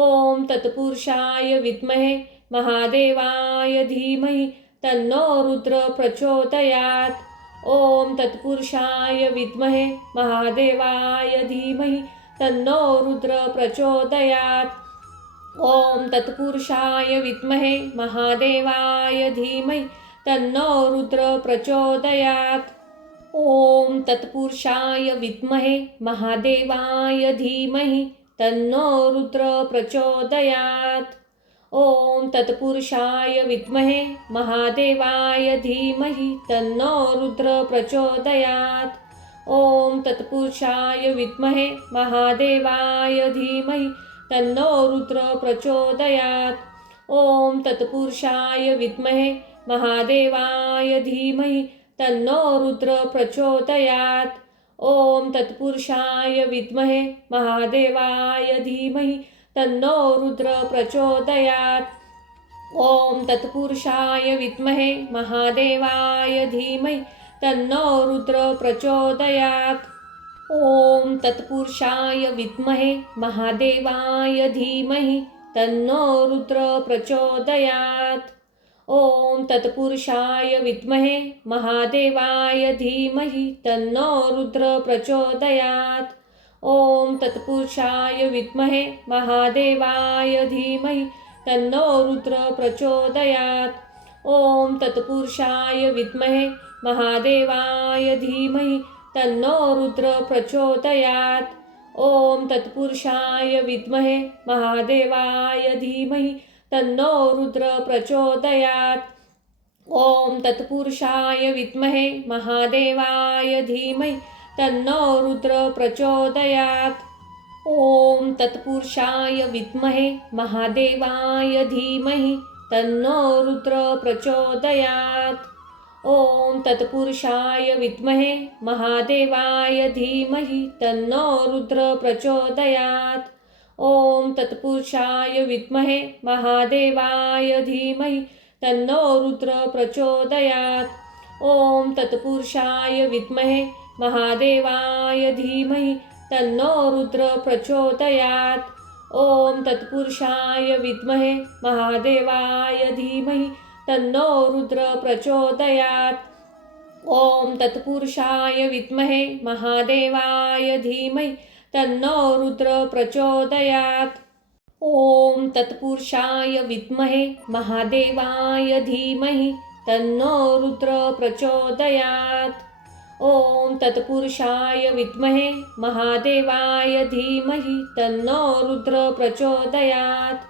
ओम तत्पुरुषाय विद्महे महादेवाय धीमहि तन्नो रुद्र प्रचोदयात्। ओम तत्पुरुषाय विद्महे महादेवाय धीमहि तन्नो रुद्र प्रचोदयात्। ओम तत्पुरुषाय विद्महे महादेवाय धीमहि तन्नो रुद्र प्रचोदयात्। ओम तत्पुरुषाय विद्महे महादेवाय धीमहि तन्नो रुद्र प्रचोदयात्। ओम तत्पुरुषाय विद्महे महादेवाय धीमहि तन्नो रुद्र प्रचोदयात्। ओम तत्पुरुषाय विद्महे महादेवाय धीमहि तन्नो रुद्र प्रचोदयात्। ओम तत्पुरुषाय विद्महे महादेवाय धीमहि तन्नो रुद्र प्रचोदयात्। ओम तत्पुरुषाय विद्महे महादेवाय धीमहि तन्नो रुद्र प्रचोदयात्। ओम तत्पुरुषाय विद्महे महादेवाय धीमहि तन्नो रुद्र प्रचोदयात्। ओम तत्पुरुषाय विद्महे महादेवाय धीमहि तन्नो रुद्र प्रचोदयात्। ओम तत्पुरुषाय विद्महे महादेवाय धीमहि तन्नो रुद्र प्रचोदयात्। ओम तत्पुरुषाय विद्महे महादेवाय धीमहि तन्नो रुद्र प्रचोदयात्। ओम तत्पुरुषाय विद्महे महादेवाय धीमहि तन्नो रुद्र प्रचोदयात्। ओम तत्पुरुषाय विद्महे महादेवाय धीमहि तन्नो रुद्र प्रचोदयात्। ओम तत्पुरुषाय विद्महे महादेवाय धीमहि तन्नो रुद्र प्रचोदयात्। ओम तत्पुरुषाय विद्महे महादेवाय धीमहि तन्नो रुद्र प्रचोदयात्। ओम तत्पुरुषाय विद्महे महादेवाय धीमहि तन्नो रुद्र प्रचोदयात्। ओम तत्पुरुषाय विद्महे महादेवाय धीमहि तन्नो रुद्र प्रचोदयात्। ओम तत्पुरुषाय विद्महे महादेवाय धीमहि तन्नो रुद्र प्रचोदयात्। ओम तत्पुरुषाय विद्महे महादेवाय धीमहि तन्नो रुद्र प्रचोदयात्। ओम तत्पुरुषाय विद्महे महादेवाय धीमहि तन्नो रुद्र प्रचोदयात्। ओम तत्पुरुषाय विद्महे महादेवाय धीमहि तन्नो रुद्र प्रचोदयात्। ओम तत्पुरुषाय विद्महे महादेवाय धीमहि तन्नो रुद्र प्रचोदयात्।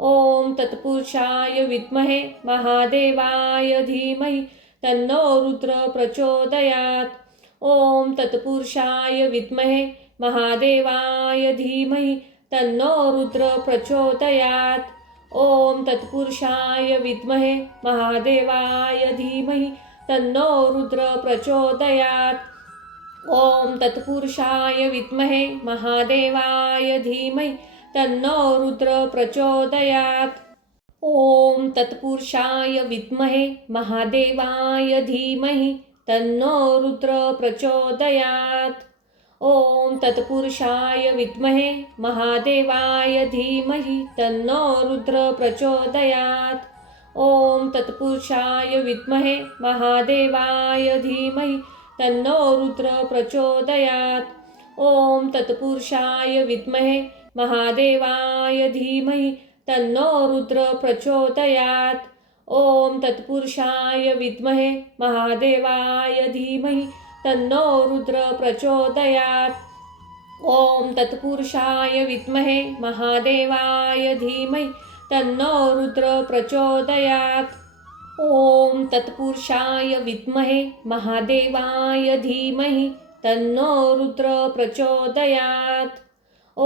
ओम तत्पुरुषाय विद्महे महादेवाय धीमहि तन्नो रुद्र प्रचोदयात्। ओम तत्पुरुषाय विद्महे महादेवाय धीमहि तन्नो रुद्र प्रचोदयात्। ओम तत्पुरुषाय विद्महे महादेवाय धीमहि तन्नो रुद्र प्रचोदयात्। ओम तत्पुरुषाय विद्महे महादेवाय धीमहि तन्नो रुद्र प्रचोदयात्। ओम तत्पुरुषाय विद्महे महादेवाय धीमहि तन्नो रुद्र प्रचोदयात्। ओम तत्पुरुषाय विद्महे महादेवाय धीमहि तन्नो रुद्र प्रचोदयात्। ओम तत्पुरुषाय विद्महे महादेवाय धीमहि तन्नो रुद्र प्रचोदयात्। ओम तत्पुरुषाय विद्महे महादेवाय धीमहि तन्नो रुद्र प्रचोदयात्। ओम तत्पुरुषाय विद्महे महादेवाय धीमहि तन्नो रुद्र प्रचोदयात्। ओम तत्पुरुषाय विद्महे महादेवाय धीमहि तन्नो रुद्र प्रचोदयात्। ओम तत्पुरुषाय विद्महे महादेवाय धीमहि तन्नो रुद्र प्रचोदयात्।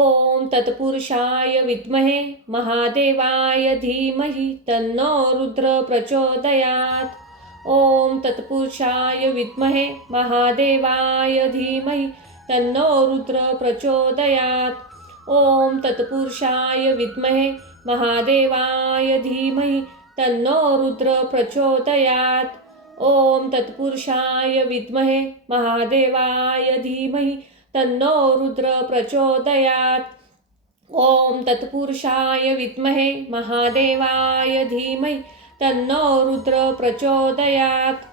ओम तत्पुरुषाय विद्महे महादेवाय धीमहि तन्नो रुद्र प्रचोदयात्। ओम तत्पुरुषाय विद्महे महादेवाय धीमहि तन्नो रुद्र प्रचोदयात्। ओम तत्पुरुषाय विद्महे महादेवाय धीमहि तन्नो रुद्र प्रचोदयात्। ओम तत्पुरुषाय विद्महे महादेवाय धीमहि तन्नो रुद्र प्रचोदयात्। ओम तत्पुरुषाय विद्महे महादेवाय धीमहि तन्नो रुद्र प्रचोदयात्।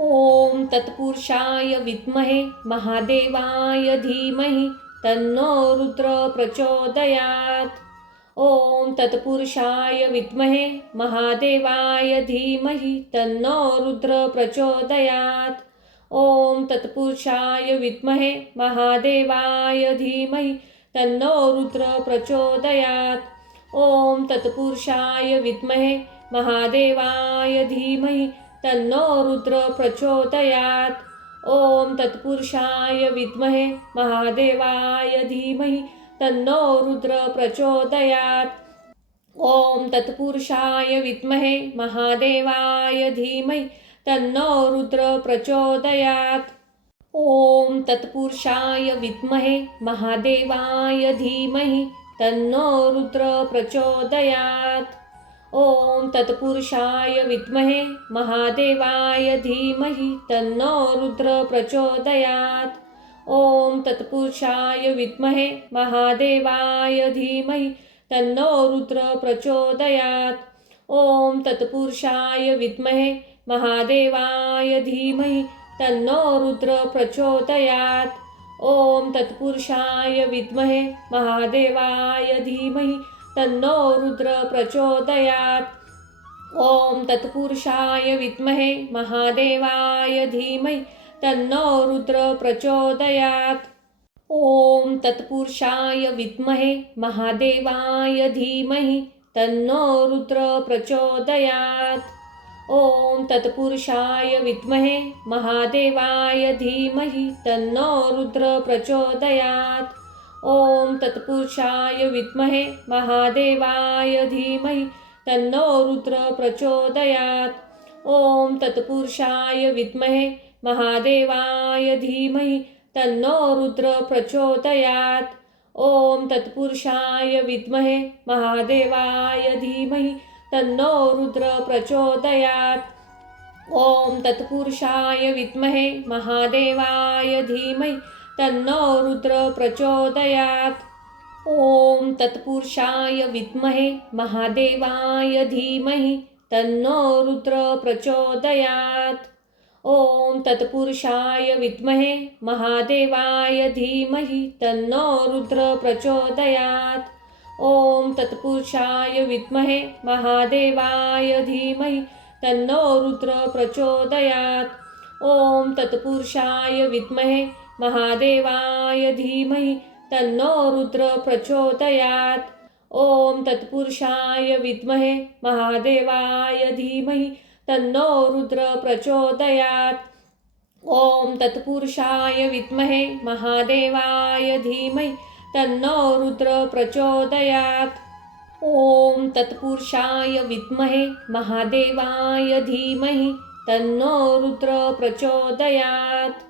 ओम तत्पुरुषाय विद्महे महादेवाय धीमहि तन्नो रुद्र प्रचोदयात्। ओम तत्पुरुषाय विद्महे महादेवाय धीमहि तन्नो रुद्र प्रचोदयात्। ओम तत्पुरुषाय विद्महे महादेवाय धीमहि तन्नो रुद्र प्रचोदयात्। ओम तत्पुरुषाय विद्महे महादेवाय धीमहि तन्नो रुद्र प्रचोदयात्। ओम तत्पुरुषाय विद्महे महादेवाय धीमहि तन्नो रुद्र प्रचोदयात्। ओम तत्पुरुषाय विद्महे महादेवाय धीमहि तन्नो रुद्र प्रचोदयात्। ओम तत्पुरुषाय विद्महे महादेवाय धीमहि तन्नो रुद्र प्रचोदयात्। ओम तत्पुरुषाय विद्महे महादेवाय धीमहि तन्नो रुद्र प्रचोदयात्। ओम तत्पुरुषाय विद्महे महादेवाय धीमहि तन्नो रुद्र प्रचोदयात्। ओम तत्पुरुषाय विद्महे महादेवाय धीमहि तन्नो रुद्र प्रचोदयात्। ओम तत्पुरुषाय विद्महे महादेवाय धीमहि तन्नो रुद्र प्रचोदयात्। ओम तत्पुरुषाय विद्महे महादेवाय धीमहि तन्नो रुद्र प्रचोदयात्। ओम तत्पुरुषाय विद्महे महादेवाय धीमहि तन्नो रुद्र प्रचोदयात्। ओम तत्पुरुषाय विद्महे महादेवाय धीमहि तन्नो रुद्र प्रचोदयात्। ओम तत्पुरुषाय विद्महे महादेवाय धीमहि तन्नो रुद्र प्रचोदयात्। ओम तत्पुरुषाय विद्महे महादेवाय धीमहि तन्नो रुद्र प्रचोदयात्। ओम तत्पुरुषाय विद्महे महादेवाय धीमहि तन्नो रुद्र प्रचोदयात्। ओम तत्पुरुषाय विद्महे महादेवाय धीमहि तन्नो रुद्र प्रचोदयात्। ओम तत्पुरुषाय विद्महे महादेवाय धीमहि तन्नो रुद्र प्रचोदयात्। ओम तत्पुरुषाय विद्महे महादेवाय धीमहि तन्नो रुद्र प्रचोदयात्। ओम तत्पुरुषाय विद्महे महादेवाय धीमहि तन्नो रुद्र प्रचोदयात्। ओम तत्पुरुषाय विद्महे महादेवाय धीमहि तन्नो रुद्र प्रचोदयात्। ओम तत्पुरुषाय विद्महे महादेवाय धीमहि तन्नो रुद्र प्रचोदयात्। ओम तत्पुरुषाय विद्महे महादेवाय धीमहि तन्नो रुद्र प्रचोदयात्। ओम तत्पुरुषाय विद्महे महादेवाय धीमहि तन्नो रुद्र प्रचोदयात्।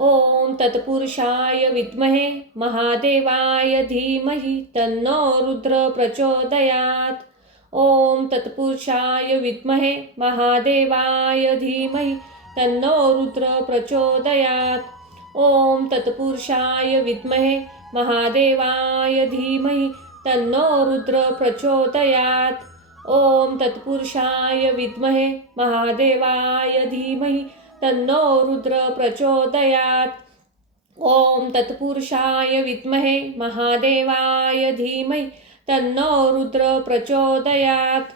ओम तत्पुरुषाय विद्महे महादेवाय धीमहि तन्नो रुद्र प्रचोदयात्। ओम तत्पुरुषाय विद्महे महादेवाय धीमहि तन्नो रुद्र प्रचोदयात्। ओम तत्पुरुषाय विद्महे महादेवाय धीमहि तन्नो रुद्र प्रचोदयात्। ओम तत्पुरुषाय विद्महे महादेवाय धीमहि तन्नो रुद्र प्रचोदयात्। ओम तत्पुरुषाय विद्महे महादेवाय धीमहि तन्नो रुद्र प्रचोदयात्।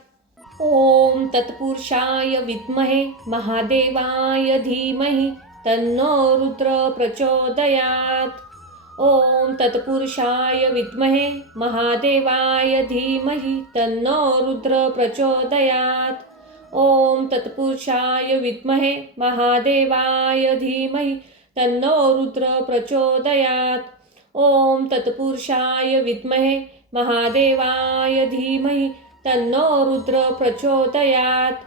ओम तत्पुरुषाय विद्महे महादेवाय धीमहि तन्नो रुद्र प्रचोदयात्। ओम तत्पुरुषाय विद्महे महादेवाय धीमहि तन्नो रुद्र प्रचोदयात्। ओम तत्पुरुषाय विद्महे महादेवाय धीमहि तन्नो रुद्र प्रचोदयात्। ओम तत्पुरुषाय विद्महे महादेवाय धीमहि तन्नो रुद्र प्रचोदयात्।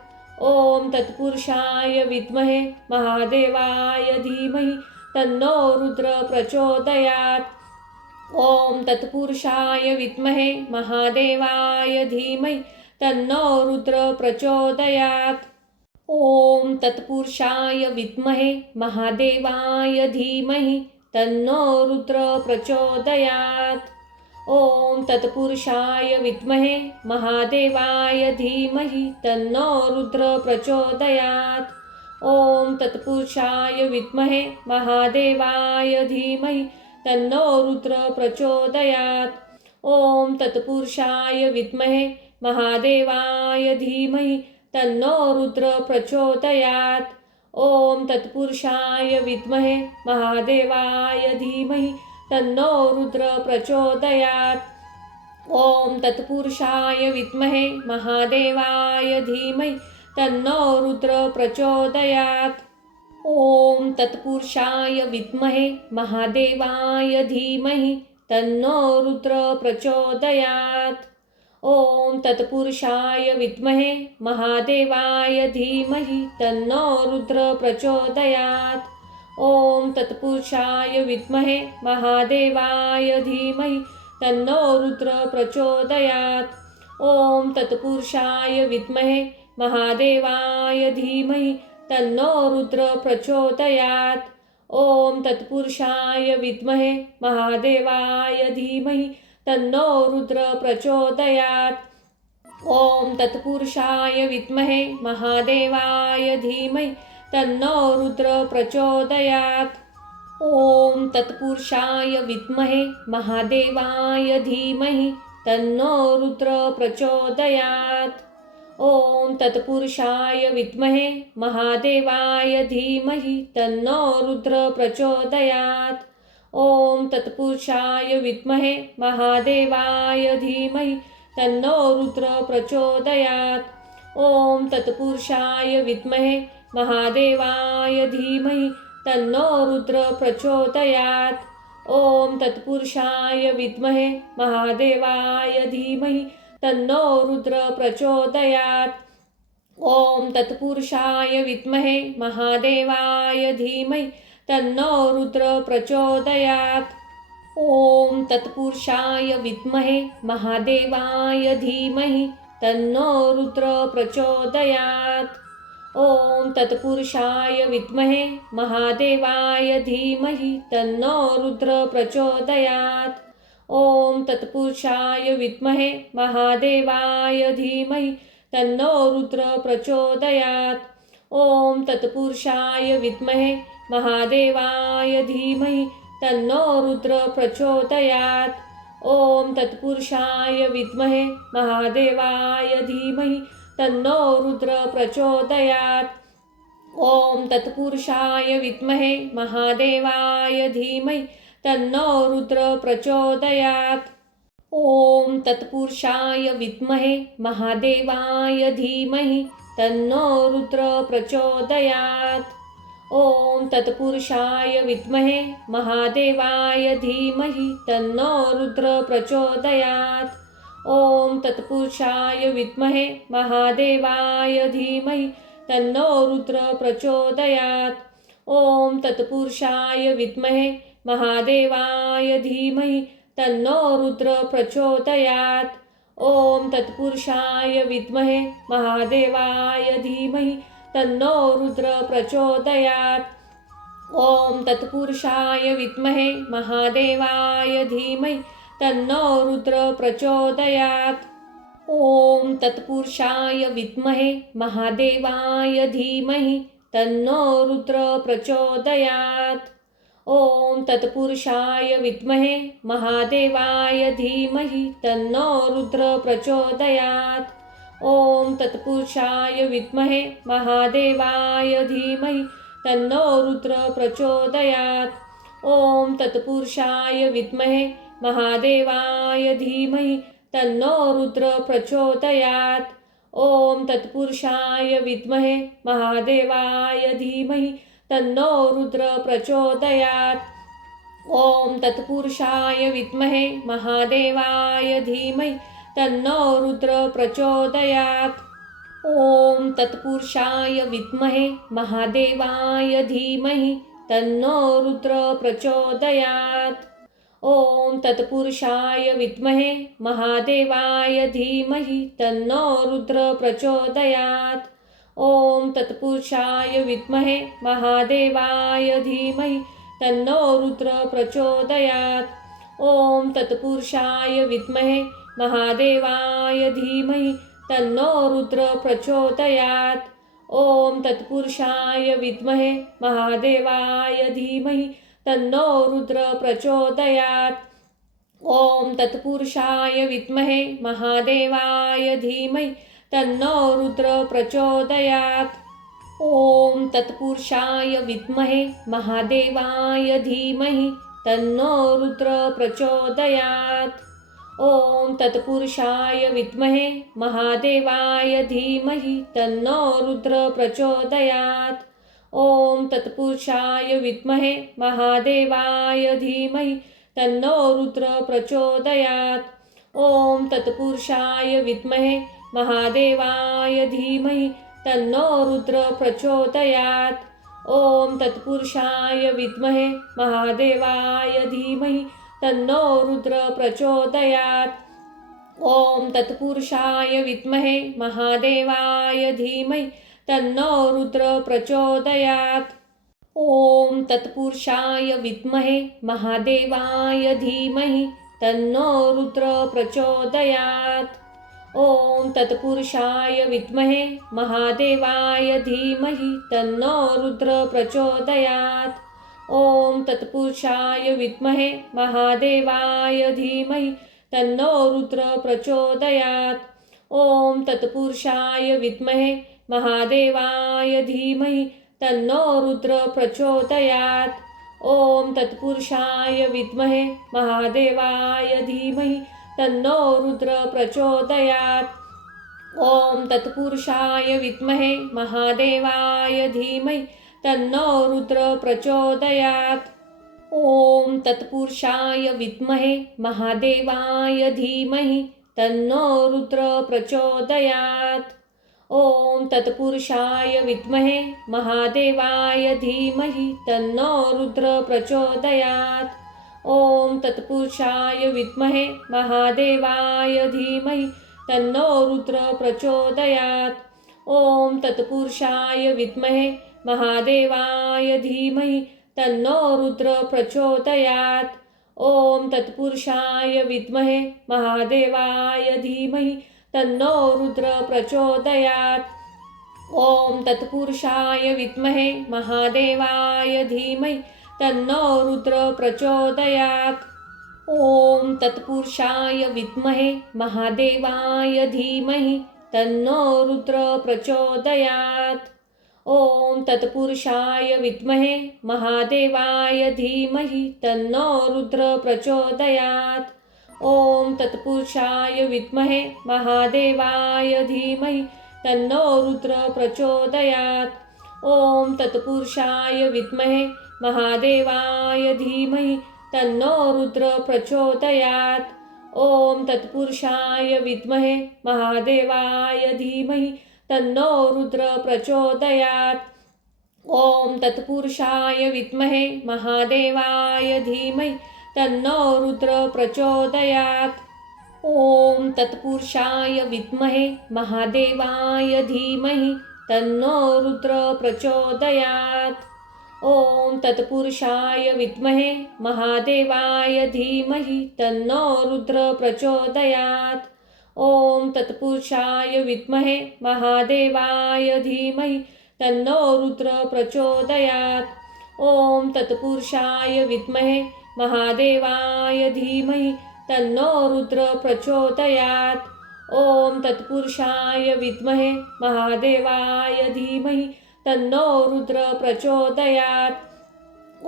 ओम तत्पुरुषाय विद्महे महादेवाय धीमहि तन्नो रुद्र प्रचोदयात्। ओम तत्पुरुषाय विद्महे महादेवाय धीमहि तन्नो रुद्र प्रचोदयात्। ओम तत्पुरुषाय विद्महे महादेवाय धीमहि तन्नो रुद्र प्रचोदयात्। ओम तत्पुरुषाय विद्महे महादेवाय धीमहि तन्नो रुद्र प्रचोदयात्। ओम तत्पुरुषाय विद्महे महादेवाय धीमहि तन्नो रुद्र प्रचोदयात्। ओम तत्पुरुषाय विद्महे महादेवाय धीमहि तन्नो रुद्र प्रचोदयात्। ओम तत्पुरुषाय विद्महे महादेवाय धीमहि तन्नो रुद्र प्रचोदयात्। ओम तत्पुरुषाय विद्महे महादेवाय धीमहि तन्नो रुद्र प्रचोदयात्। ओम तत्पुरुषाय विद्महे महादेवाय धीमहि तन्नो रुद्र प्रचोदयात्। ओम तत्पुरुषाय विद्महे महादेवाय धीमहि तन्नो रुद्र प्रचोदयात्। ओम तत्पुरुषाय विद्महे महादेवाय धीमहि तन्नो रुद्र प्रचोदयात्। ओम तत्पुरुषाय विद्महे महादेवाय धीमहि तन्नो रुद्र प्रचोदयात्। ओम तत्पुरुषाय विद्महे महादेवाय धीमहि तन्नो रुद्र प्रचोदयात्। ओम तत्पुरुषाय विद्महे महादेवाय धीमहि तन्नो रुद्र प्रचोदयात्। ओम तत्पुरुषाय विद्महे महादेवाय धीमहि तन्नो रुद्र प्रचोदयात्। ओम तत्पुरुषाय विद्महे महादेवाय धीमहि तन्नो रुद्र प्रचोदयात्। ओम तत्पुरुषाय विद्महे महादेवाय धीमहि तन्नो रुद्र प्रचोदयात्। ओम तत्पुरुषाय विद्महे महादेवाय धीमहि तन्नो रुद्र प्रचोदयात्। ओम तत्पुरुषाय विद्महे महादेवाय धीमहि तन्नो रुद्र प्रचोदयात्। ओम तत्पुरुषाय विद्महे महादेवाय धीमहि तन्नो रुद्र प्रचोदयात्। ओम तत्पुरुषाय विद्महे महादेवाय धीमहि तन्नो रुद्र प्रचोदयात्। ओम तत्पुरुषाय विद्महे महादेवाय धीमहि तन्नो रुद्र प्रचोदयात्। ओम तत्पुरुषाय विद्महे महादेवाय धीमहि तन्नो रुद्र प्रचोदयात्। ओम तत्पुरुषाय विद्महे महादेवाय धीमहि तन्नो रुद्र प्रचोदयात्। ओम तत्पुरुषाय विद्महे महादेवाय धीमहि तन्नो रुद्र प्रचोदयात्। ओम तत्पुरुषाय विद्महे महादेवाय धीमहि तन्नो रुद्र प्रचोदयात्। ओम तत्पुरुषाय विद्महे महादेवाय धीमहि तन्नो रुद्र प्रचोदयात्। ओम तत्पुरुषाय विद्महे महादेवाय धीमहि तन्नो रुद्र प्रचोदयात्। ओम तत्पुरुषाय विद्महे महादेवाय धीमहि तन्नो रुद्र प्रचोदयात्। ओम तत्पुरुषाय विद्महे महादेवाय धीमहि तन्नो रुद्र प्रचोदयात्। ओम तत्पुरुषाय विद्महे महादेवाय धीमहि तन्नो रुद्र प्रचोदयात्। ओम तत्पुरुषाय विद्महे महादेवाय धीमहि तन्नो रुद्र प्रचोदयात्। ओम तत्पुरुषाय विद्महे महादेवाय धीमहि तन्नो रुद्र प्रचोदयात्। ओम तत्पुरुषाय विद्महे महादेवाय धीमहि तन्नो रुद्र प्रचोदयात्। ओम तत्पुरुषाय विद्महे महादेवाय धीमहि तन्नो रुद्र प्रचोदयात्। ओम तत्पुरुषाय विद्महे महादेवाय धीमहि तन्नो रुद्र प्रचोदयात्। ओम तत्पुरुषाय विद्महे महादेवाय धीमहि तन्नो रुद्र प्रचोदयात्। ओम तत्पुरुषाय विद्महे महादेवाय धीमहि तन्नो रुद्र प्रचोदयात्। ओम तत्पुरुषाय विद्महे महादेवाय धीमहि तन्नो रुद्र प्रचोदयात्। ओम तत्पुरुषाय विद्महे महादेवाय धीमहि तन्नो रुद्र प्रचोदयात्। ओम तत्पुरुषाय विद्महे महादेवाय धीमहि तन्नो रुद्र प्रचोदयात्। ओम तत्पुरुषाय विद्महे महादेवाय धीमहि तन्नो रुद्र प्रचोदयात्। ओम तत्पुरुषाय विद्महे महादेवाय धीमहि तन्नो रुद्र प्रचोदयात्। ओम तत्पुरुषाय विद्महे महादेवाय धीमहि तन्नो रुद्र प्रचोदयात्। ओम तत्पुरुषाय विद्महे महादेवाय धीमहि तन्नो रुद्र प्रचोदयात्। ओम तत्पुरुषाय विद्महे महादेवाय धीमहि तन्नो रुद्र प्रचोदयात्। ओम तत्पुरुषाय विद्महे महादेवाय धीमहि तन्नो रुद्र प्रचोदयात्। ओम तत्पुरुषाय विद्महे महादेवाय धीमहि तन्नो रुद्र प्रचोदयात्। ओम तत्पुरुषाय विद्महे महादेवाय धीमहि तन्नो रुद्र प्रचोदयात्। ओम तत्पुरुषाय विद्महे महादेवाय धीमहि तन्नो रुद्र प्रचोदयात्। ओम तत्पुरुषाय विद्महे महादेवाय धीमहि तन्नो रुद्र प्रचोदयात्। ओम तत्पुरुषाय विद्महे महादेवाय धीमहि तन्नो रुद्र प्रचोदयात्। ओम तत्पुरुषाय विद्महे महादेवाय धीमहि तन्नो रुद्र प्रचोदयात्। ओम तत्पुरुषाय विद्महे महादेवाय धीमहि तन्नो रुद्र प्रचोदयात्। ओम तत्पुरुषाय विद्महे महादेवाय धीमहि तन्नो रुद्र प्रचोदयात्। ओम तत्पुरुषाय विद्महे महादेवाय धीमहि तन्नो रुद्र प्रचोदयात्। ओम तत्पुरुषाय विद्महे महादेवाय धीमहि तन्नो रुद्र प्रचोदयात्। ओम तत्पुरुषाय विद्महे महादेवाय धीमहि तन्नो रुद्र प्रचोदयात्। ओम तत्पुरुषाय विद्महे महादेवाय धीमहि तन्नो रुद्र प्रचोदयात्। ओम तत्पुरुषाय विद्महे महादेवाय धीमहि तन्नो रुद्र प्रचोदयात्। ओम तत्पुरुषाय विद्महे महादेवाय धीमहि तन्नो रुद्र प्रचोदयात्। ओम तत्पुरुषाय विद्महे महादेवाय धीमहि तन्नो रुद्र प्रचोदयात्। ओम तत्पुरुषाय विद्महे महादेवाय धीमहि तन्नो रुद्र प्रचोदयात्। ओम तत्पुरुषाय विद्महे महादेवाय धीमहि तन्नो रुद्र प्रचोदयात्। ओम तत्पुरुषाय विद्महे महादेवाय धीमहि तन्नो रुद्र प्रचोदयात्। ओम तत्पुरुषाय विद्महे महादेवाय धीमहि तन्नो रुद्र प्रचोदयात्। ओम तत्पुरुषाय विद्महे महादेवाय धीमहि तन्नो रुद्र प्रचोदयात्। ओम तत्पुरुषाय विद्महे महादेवाय धीमहि तन्नो रुद्र प्रचोदयात्। ओम तत्पुरुषाय विद्महे महादेवाय धीमहि तन्नो रुद्र प्रचोदयात्। ओम तत्पुरुषाय विद्महे महादेवाय धीमहि तन्नो रुद्र प्रचोदयात्। ओम तत्पुरुषाय विद्महे महादेवाय धीमहि तन्नो रुद्र प्रचोदयात्। ओम तत्पुरुषाय विद्महे महादेवाय धीमहि तन्नो रुद्र प्रचोदयात्। ओम तत्पुरुषाय विद्महे महादेवाय धीमहि तन्नो रुद्र प्रचोदयात्।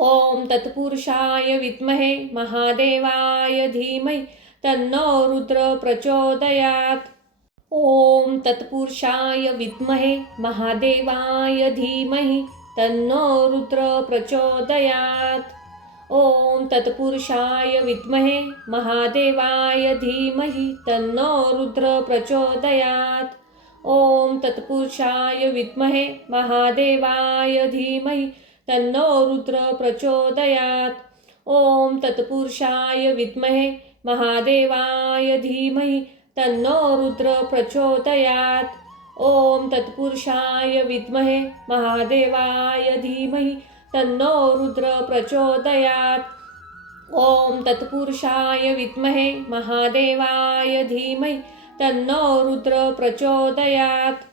ओम तत्पुरुषाय विद्महे महादेवाय धीमहि तन्नो रुद्र प्रचोदयात्। ओम तत्पुरुषाय विद्महे महादेवाय धीमहि तन्नो रुद्र प्रचोदयात्। ओम तत्पुरुषाय विद्महे महादेवाय धीमहि तन्नो रुद्र प्रचोदयात्। ओम तत्पुरुषाय विद्महे महादेवाय धीमहि तन्नो रुद्र प्रचोदयात्। ओम तत्पुरुषाय विद्महे महादेवाय धीमहि तन्नो रुद्र प्रचोदयात्। ओम तत्पुरुषाय विद्महे महादेवाय धीमहि तन्नो रुद्र प्रचोदयात्। ओम तत्पुरुषाय विद्महे महादेवाय धीमहि तन्नो रुद्र प्रचोदयात्।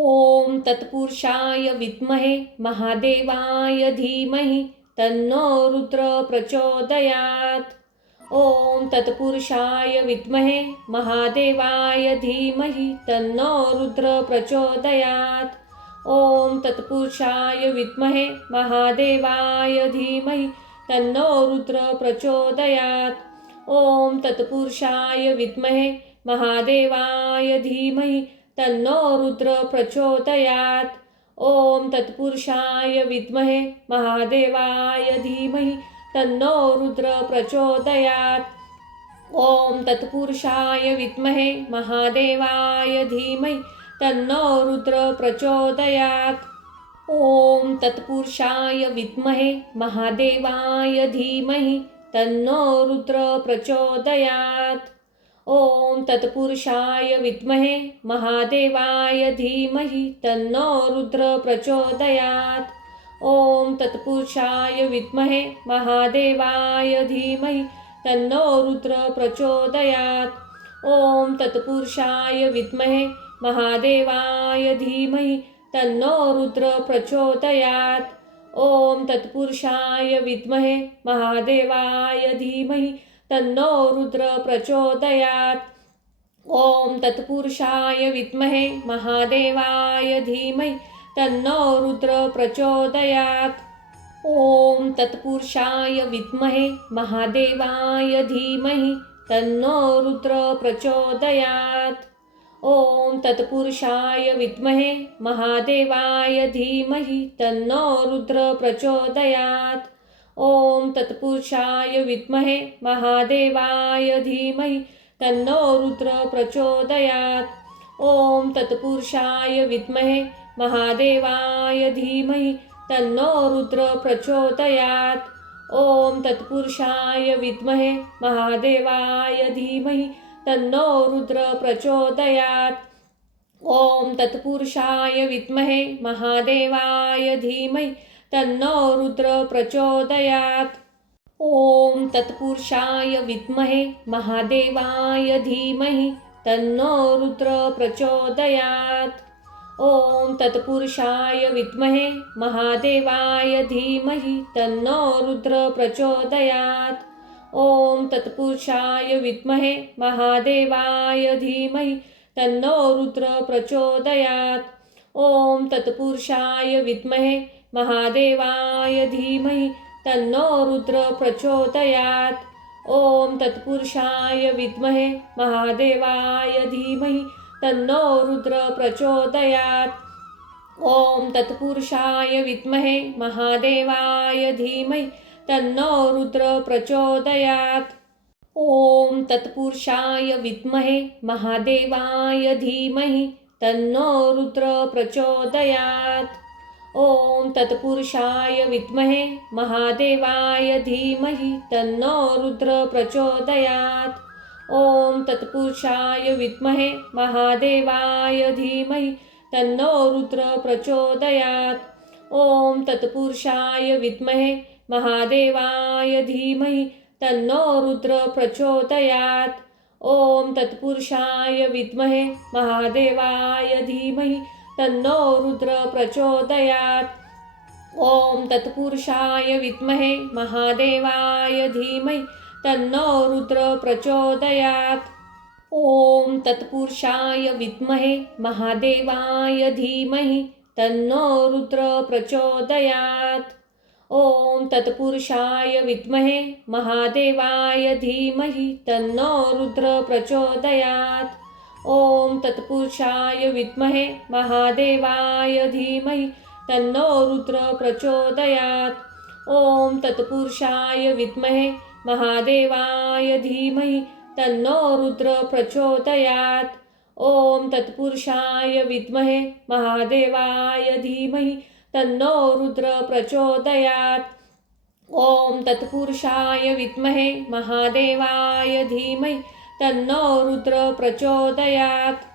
ओम तत्पुरुषाय विद्महे महादेवाय धीमहि तन्नो रुद्र प्रचोदयात्। ओम तत्पुरुषाय विद्महे महादेवाय धीमहि तन्नो रुद्र प्रचोदयात्। ओम तत्पुरुषाय विद्महे महादेवाय धीमहि तन्नो रुद्र प्रचोदयात्। ओम तत्पुरुषाय विद्महे महादेवाय धीमहि तन्नो रुद्र प्रचोदयात्। ओम तत्पुरुषाय विद्महे महादेवाय धीमहि तन्नो रुद्र प्रचोदयात्। ओम तत्पुरुषाय विद्महे महादेवाय धीमहि तन्नो रुद्र प्रचोदयात्। ओम तत्पुरुषाय विद्महे महादेवाय धीमहि तन्नो रुद्र प्रचोदयात्। ओम तत्पुरुषाय विद्महे महादेवाय धीमहि तन्नो रुद्र प्रचोदयात्। ओम तत्पुरुषाय विद्महे महादेवाय धीमहि तन्नो रुद्र प्रचोदयात्। ओम तत्पुरुषाय विद्महे महादेवाय धीमहि तन्नो रुद्र प्रचोदयात्। ओम तत्पुरुषाय विद्महे महादेवाय धीमहि तन्नो रुद्र प्रचोदयात्। ओम तत्पुरुषाय विद्महे महादेवाय धीमहि तन्नो रुद्र प्रचोदयात्। ओम तत्पुरुषाय विद्महे महादेवाय धीमहि तन्नो रुद्र प्रचोदयात्। ओम तत्पुरुषाय विद्महे महादेवाय धीमहि तन्नो रुद्र प्रचोदयात्। ओम तत्पुरुषाय विद्महे महादेवाय धीमहि तन्नो रुद्र प्रचोदयात्। ओम तत्पुरुषाय विद्महे महादेवाय धीमहि तन्नो रुद्र प्रचोदयात्। ओम तत्पुरुषाय विद्महे महादेवाय धीमहि तन्नो रुद्र प्रचोदयात्। ओम तत्पुरुषाय विद्महे महादेवाय धीमहि तन्नो रुद्र प्रचोदयात्। ओम तत्पुरुषाय विद्महे महादेवाय धीमहि तन्नो रुद्र प्रचोदयात्। ओम तत्पुरुषाय विद्महे महादेवाय धीमहि तन्नो रुद्र प्रचोदयात्। ओम तत्पुरुषाय विद्महे महादेवाय धीमहि तन्नो रुद्र प्रचोदयात्। ओम तत्पुरुषाय विद्महे महादेवाय धीमहि तन्नो रुद्र प्रचोदयात्। ओम तत्पुरुषाय विद्महे महादेवाय धीमहि तन्नो रुद्र प्रचोदयात्। ओम तत्पुरुषाय विद्महे महादेवाय धीमहि तन्नो रुद्र प्रचोदयात्। ओम तत्पुरुषाय विद्महे महादेवाय धीमहि तन्नो रुद्र प्रचोदयात्। ओम तत्पुरुषाय विद्महे महादेवाय धीमहि तन्नो रुद्र प्रचोदयात्। ओम तत्पुरुषाय विद्महे महादेवाय धीमहि तन्नो रुद्र प्रचोदयात्। ओम तत्पुरुषाय विद्महे महादेवाय धीमहि तन्नो रुद्र प्रचोदयात्। ओम तत्पुरुषाय विद्महे महादेवाय धीमहि तन्नो रुद्र प्रचोदयात्। ओम तत्पुरुषाय विद्महे महादेवाय धीमहि तन्नो रुद्र प्रचोदयात्। ओम तत्पुरुषाय विद्महे महादेवाय धीमहि तन्नो रुद्र प्रचोदयात्। ओम तत्पुरुषाय विद्महे महादेवाय धीमहि तन्नो रुद्र प्रचोदयात्। ओम तत्पुरुषाय विद्महे महादेवाय धीमहि तन्नो रुद्र प्रचोदयात्। ओम तत्पुरुषाय विद्महे महादेवाय धीमहि तन्नो रुद्र प्रचोदयात्। ओम तत्पुरुषाय विद्महे महादेवाय धीमहि तन्नो रुद्र प्रचोदयात्। ओम तत्पुरुषाय विद्महे महादेवाय धीमहि तन्नो रुद्र प्रचोदयात्।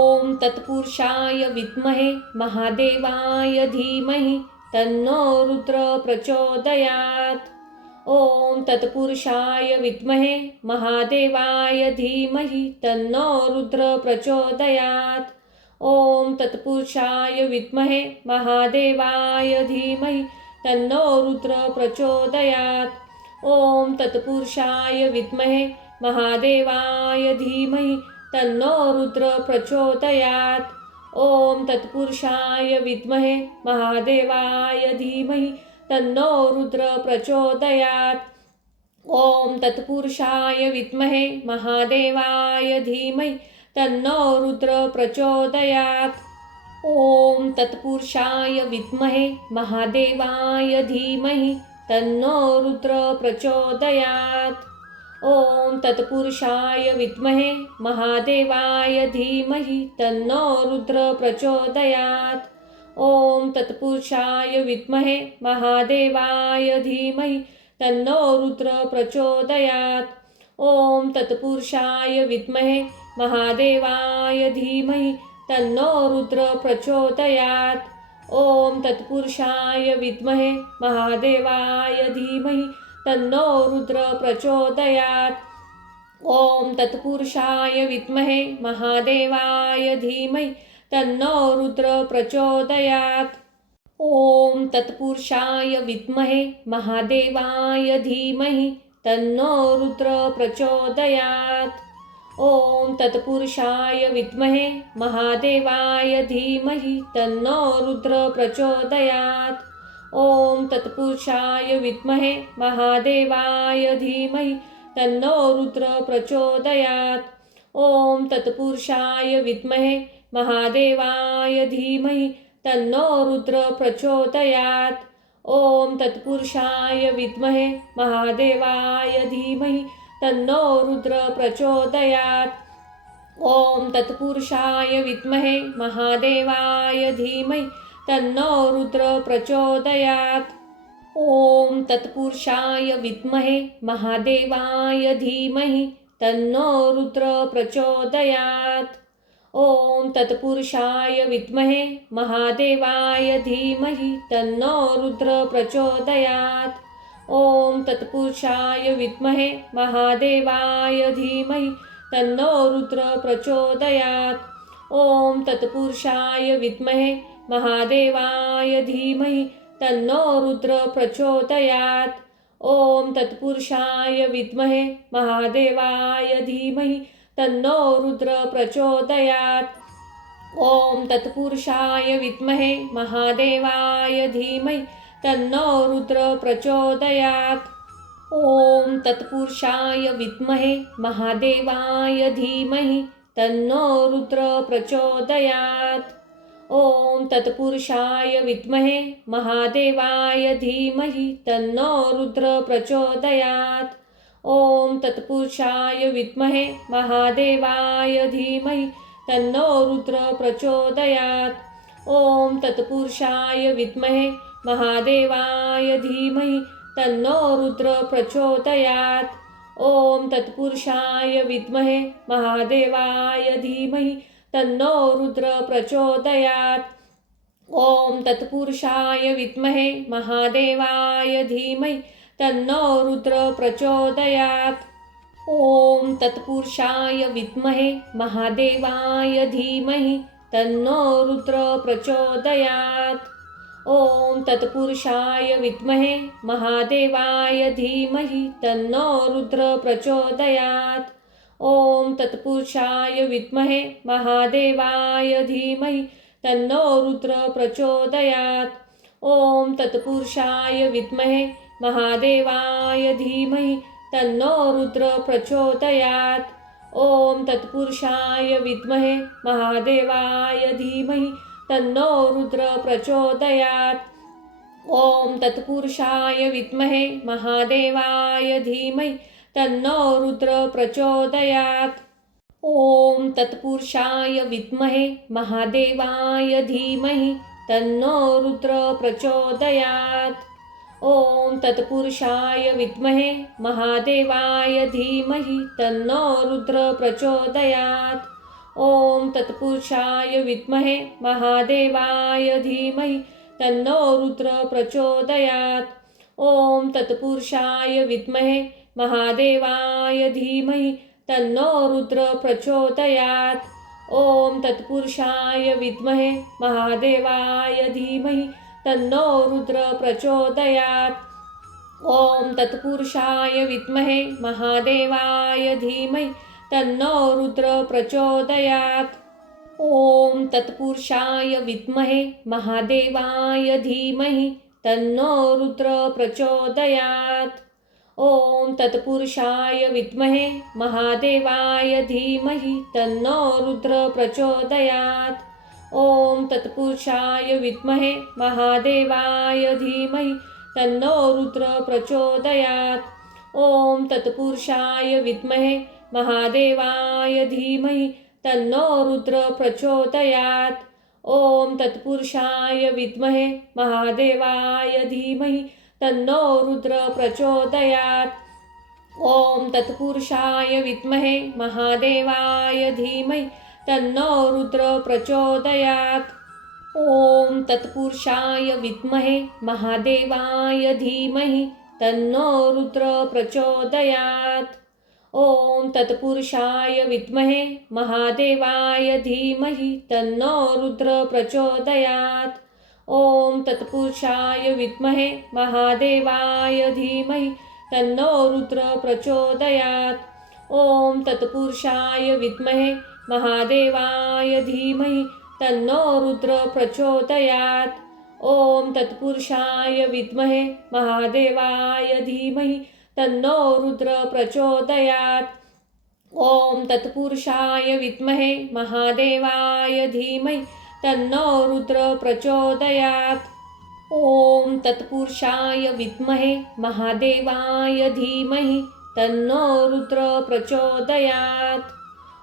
ओम तत्पुरुषाय विद्महे महादेवाय धीमहि तन्नो रुद्र प्रचोदयात्। ओम तत्पुरुषाय विद्महे महादेवाय धीमहि तन्नो रुद्र प्रचोदयात्। ओम तत्पुरुषाय विद्महे महादेवाय धीमहि तन्नो रुद्र प्रचोदयात्। ओम तत्पुरुषाय विद्महे महादेवाय धीमहि तन्नो रुद्र प्रचोदयात्। ओम तत्पुरुषाय विद्महे महादेवाय धीमहि तन्नो रुद्र प्रचोदयात्। ओम तत्पुरुषाय विद्महे महादेवाय धीमहि तन्नो रुद्र प्रचोदयात्। ओम तत्पुरुषाय विद्महे महादेवाय धीमहि तन्नो रुद्र प्रचोदयात्। ओम तत्पुरुषाय विद्महे महादेवाय धीमहि तन्नो रुद्र प्रचोदयात्। ओम तत्पुरुषाय विद्महे महादेवाय धीमहि तन्नो रुद्र प्रचोदयात्। ओम तत्पुरुषाय विद्महे महादेवाय धीमहि तन्नो रुद्र प्रचोदयात्। ओम तत्पुरुषाय विद्महे महादेवाय धीमहि तन्नो रुद्र प्रचोदयात्। ओम तत्पुरुषाय विद्महे महादेवाय धीमहि तन्नो रुद्र प्रचोदयात्। ओम तत्पुरुषाय विद्महे महादेवाय धीमहि तन्नो रुद्र प्रचोदयात्। ओम तत्पुरुषाय विद्महे महादेवाय धीमहि तन्नो रुद्र प्रचोदयात्। ओम तत्पुरुषाय विद्महे महादेवाय धीमहि तन्नो रुद्र प्रचोदयात्। ओम तत्पुरुषाय विद्महे महादेवाय धीमहि तन्नो रुद्र प्रचोदयात्। ओम तत्पुरुषाय विद्महे महादेवाय धीमहि तन्नो रुद्र प्रचोदयात्। ओम तत्पुरुषाय विद्महे महादेवाय धीमहि तन्नो रुद्र प्रचोदयात्। ओम तत्पुरुषाय विद्महे महादेवाय धीमहि तन्नो रुद्र प्रचोदयात्। ओम तत्पुरुषाय विद्महे महादेवाय धीमहि तन्नो रुद्र प्रचोदयात्। ओम तत्पुरुषाय विद्महे महादेवाय धीमहि तन्नो रुद्र प्रचोदयात्। ओम तत्पुरुषाय विद्महे महादेवाय धीमहि तन्नो रुद्र प्रचोदयात्। ओम तत्पुरुषाय विद्महे महादेवाय धीमहि तन्नो रुद्र प्रचोदयात्। ओम तत्पुरुषाय विद्महे महादेवाय धीमहि तन्नो रुद्र प्रचोदयात्। ओम तत्पुरुषाय विद्महे महादेवाय धीमहि तन्नो रुद्र प्रचोदयात्। ओम तत्पुरुषाय विद्महे महादेवाय धीमहि तन्नो रुद्र प्रचोदयात्। ओम तत्पुरुषाय विद्महे महादेवाय धीमहि तन्नो रुद्र प्रचोदयात्। ओम तत्पुरुषाय विद्महे महादेवाय धीमहि तन्नो रुद्र प्रचोदयात्। ओम तत्पुरुषाय विद्महे महादेवाय धीमहि तन्नो रुद्र प्रचोदयात्। ओम तत्पुरुषाय विद्महे महादेवाय धीमहि तन्नो रुद्र प्रचोदयात्। ओम तत्पुरुषाय विद्महे महादेवाय धीमहि तन्नो रुद्र प्रचोदयात्। ओम तत्पुरुषाय विद्महे महादेवाय धीमहि तन्नो रुद्र प्रचोदयात्। ओम तत्पुरुषाय विद्महे महादेवाय धीमहि तन्नो रुद्र प्रचोदयात्। ओम तत्पुरुषाय विद्महे महादेवाय धीमहि तन्नो रुद्र प्रचोदयात्। ओम तत्पुरुषाय विद्महे महादेवाय धीमहि तन्नो रुद्र प्रचोदयात्। ओम तत्पुरुषाय विद्महे महादेवाय धीमहि तन्नो रुद्र प्रचोदयात्। ओम तत्पुरुषाय विद्महे महादेवाय धीमहि तन्नो रुद्र प्रचोदयात्। ओम तत्पुरुषाय विद्महे महादेवाय धीमहि तन्नो रुद्र प्रचोदयात्। ओम तत्पुरुषाय विद्महे महादेवाय धीमहि तन्नो रुद्र प्रचोदयात्। ओम तत्पुरुषाय विद्महे महादेवाय धीमहि तन्नो रुद्र प्रचोदयात्। ओम तत्पुरुषाय विद्महे महादेवाय धीमहि तन्नो रुद्र प्रचोदयात्। ओम तत्पुरुषाय विद्महे महादेवाय धीमहि तन्नो रुद्र प्रचोदयात्। ओम तत्पुरुषाय विद्महे महादेवाय धीमहि तन्नो रुद्र प्रचोदयात्। ओम तत्पुरुषाय विद्महे महादेवाय धीमहि तन्नो रुद्र प्रचोदयात्। ओम तत्पुरुषाय विद्महे महादेवाय धीमहि तन्नो रुद्र प्रचोदयात्। ओम तत्पुरुषाय विद्महे महादेवाय धीमहि तन्नो रुद्र प्रचोदयात्। ओम तत्पुरुषाय विद्महे महादेवाय धीमहि तन्नो रुद्र प्रचोदयात्। ओम तत्पुरुषाय विद्महे महादेवाय धीमहि तन्नो रुद्र प्रचोदयात्। ओम तत्पुरुषाय विद्महे महादेवाय धीमहि तन्नो रुद्र प्रचोदयात्। ओम तत्पुरुषाय विद्महे महादेवाय धीमहि तन्नो रुद्र प्रचोदयात्। ओम तत्पुरुषाय विद्महे महादेवाय धीमहि तन्नो रुद्र प्रचोदयात्। ओम तत्पुरुषाय विद्महे महादेवाय धीमहि तन्नो रुद्र प्रचोदयात्। ओम तत्पुरुषाय विद्महे महादेवाय धीमहि तन्नो रुद्र प्रचोदयात्। ओम तत्पुरुषाय विद्महे महादेवाय धीमहि तन्नो रुद्र प्रचोदयात्। ओम तत्पुरुषाय विद्महे महादेवाय धीमहि तन्नो रुद्र प्रचोदयात्।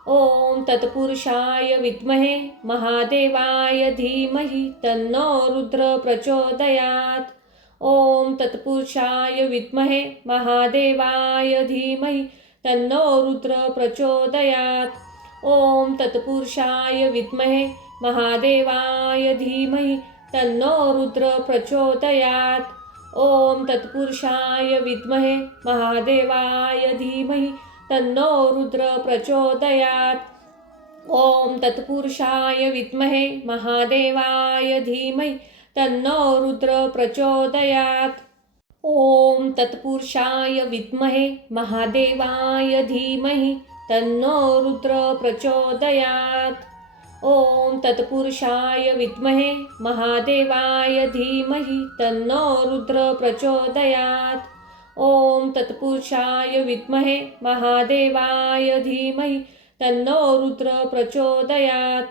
ओम तत्पुरुषाय विद्महे महादेवाय धीमहि तन्नो रुद्र प्रचोदयात्। ओम तत्पुरुषाय विद्महे महादेवाय धीमहि तन्नो रुद्र प्रचोदयात्। ओम तत्पुरुषाय विद्महे महादेवाय धीमहि तन्नो रुद्र प्रचोदयात्। ओम तत्पुरुषाय विद्महे महादेवाय धीमहि तन्नो रुद्र प्रचोदयात्। ओम तत्पुरुषाय विद्महे महादेवाय धीमहि तन्नो रुद्र प्रचोदयात्। ओम तत्पुरुषाय विद्महे महादेवाय धीमहि तन्नो रुद्र प्रचोदयात्। ओम तत्पुरुषाय विद्महे महादेवाय धीमहि तन्नो रुद्र प्रचोदयात्। ओम तत्पुरुषाय विद्महे महादेवाय धीमहि तन्नो रुद्र प्रचोदयात्।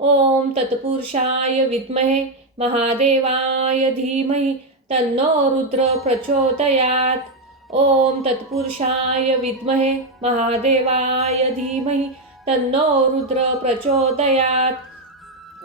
ओम तत्पुरुषाय विद्महे महादेवाय धीमहि तन्नो रुद्र प्रचोदयात्। ओम तत्पुरुषाय विद्महे महादेवाय धीमहि तन्नो रुद्र प्रचोदयात्।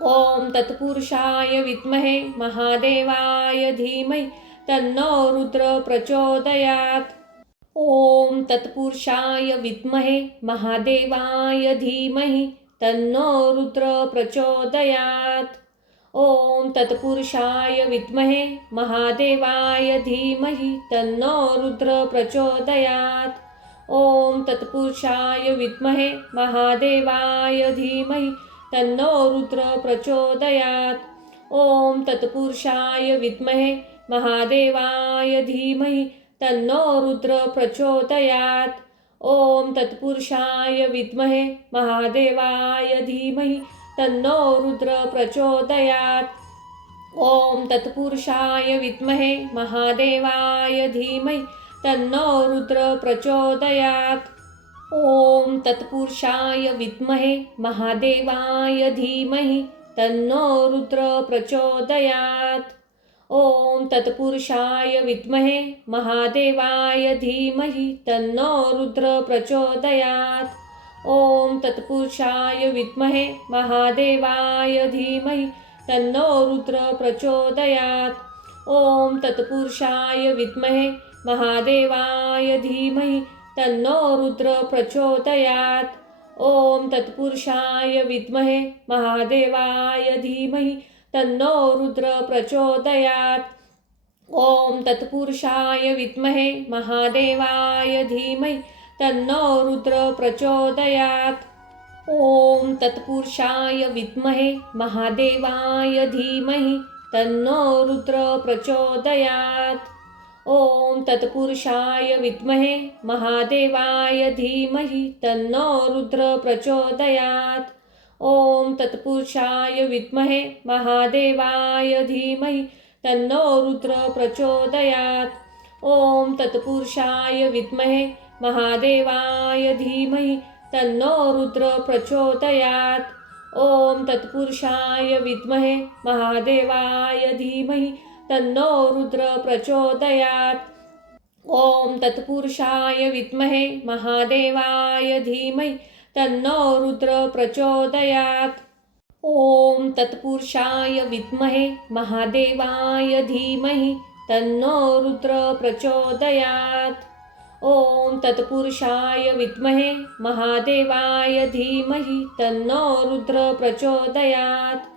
ओम तत्पुरुषाय विद्महे महादेवाय धीमहि तन्नो रुद्र प्रचोदयात्। ओम तत्पुरुषाय विद्महे महादेवाय धीमहि तन्नो रुद्र प्रचोदयात्। ओम तत्पुरुषाय विद्महे महादेवाय धीमहि तन्नो रुद्र प्रचोदयात्। ओम तत्पुरुषाय विद्महे महादेवाय धीमहि तन्नो रुद्र प्रचोदयात्। ओम तत्पुरुषाय विद्महे महादेवाय धीमहि तन्नो रुद्र प्रचोदयात्। ओम तत्पुरुषाय विद्महे महादेवाय धीमहि तन्नो रुद्र प्रचोदयात्। ओम तत्पुरुषाय विद्महे महादेवाय धीमहि तन्नो रुद्र प्रचोदयात्। ओम तत्पुरुषाय विद्महे महादेवाय धीमहि तन्नो रुद्र प्रचोदयात्। ओम तत्पुरुषाय विद्महे महादेवाय धीमहि तन्नो रुद्र प्रचोदयात्। ओम तत्पुरुषाय विद्महे महादेवाय धीमहि तन्नो रुद्र प्रचोदयात्। ओम तत्पुरुषाय विद्महे महादेवाय धीमहि तन्नो रुद्र प्रचोदयात्। ओम तत्पुरुषाय विद्महे महादेवाय धीमहि तन्नो रुद्र प्रचोदयात्। ओम तत्पुरुषाय विद्महे महादेवाय धीमहि तन्नो रुद्र प्रचोदयात्। ओम तत्पुरुषाय विद्महे महादेवाय धीमहि तन्नो रुद्र प्रचोदयात्। ओम तत्पुरुषाय विद्महे महादेवाय धीमहि तन्नो रुद्र प्रचोदयात्। ओम तत्पुरुषाय विद्महे महादेवाय धीमहि तन्नो रुद्र प्रचोदयात्। ओम तत्पुरुषाय विद्महे महादेवाय धीमहि तन्नो रुद्र प्रचोदयात्। ओम तत्पुरुषाय विद्महे महादेवाय धीमहि तन्नो रुद्र प्रचोदयात्। ओम तत्पुरुषाय विद्महे महादेवाय धीमहि तन्नो रुद्र प्रचोदयात्। ओम तत्पुरुषाय विद्महे महादेवाय धीमहि तन्नो रुद्र प्रचोदयात्। ओम तत्पुरुषाय विद्महे महादेवाय धीमहि तन्नो रुद्र प्रचोदयात्।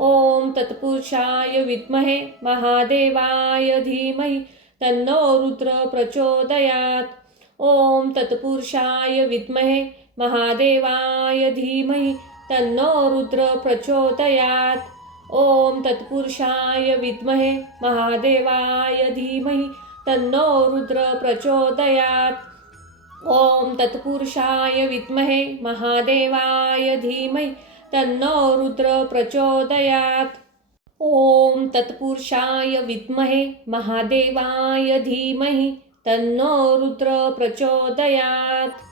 ओम तत्पुरुषाय विद्महे महादेवाय धीमहि तन्नो रुद्र प्रचोदयात्। ओम तत्पुरुषाय विद्महे महादेवाय धीमहि तन्नो रुद्र प्रचोदयात्। ओम तत्पुरुषाय विद्महे महादेवाय धीमहि तन्नो रुद्र प्रचोदयात्। ओम तत्पुरुषाय विद्महे महादेवाय धीमहि तन्नो रुद्र प्रचोदयात्। ओम तत्पुरुषाय विद्महे महादेवाय धीमहि तन्नो रुद्र प्रचोदयात्।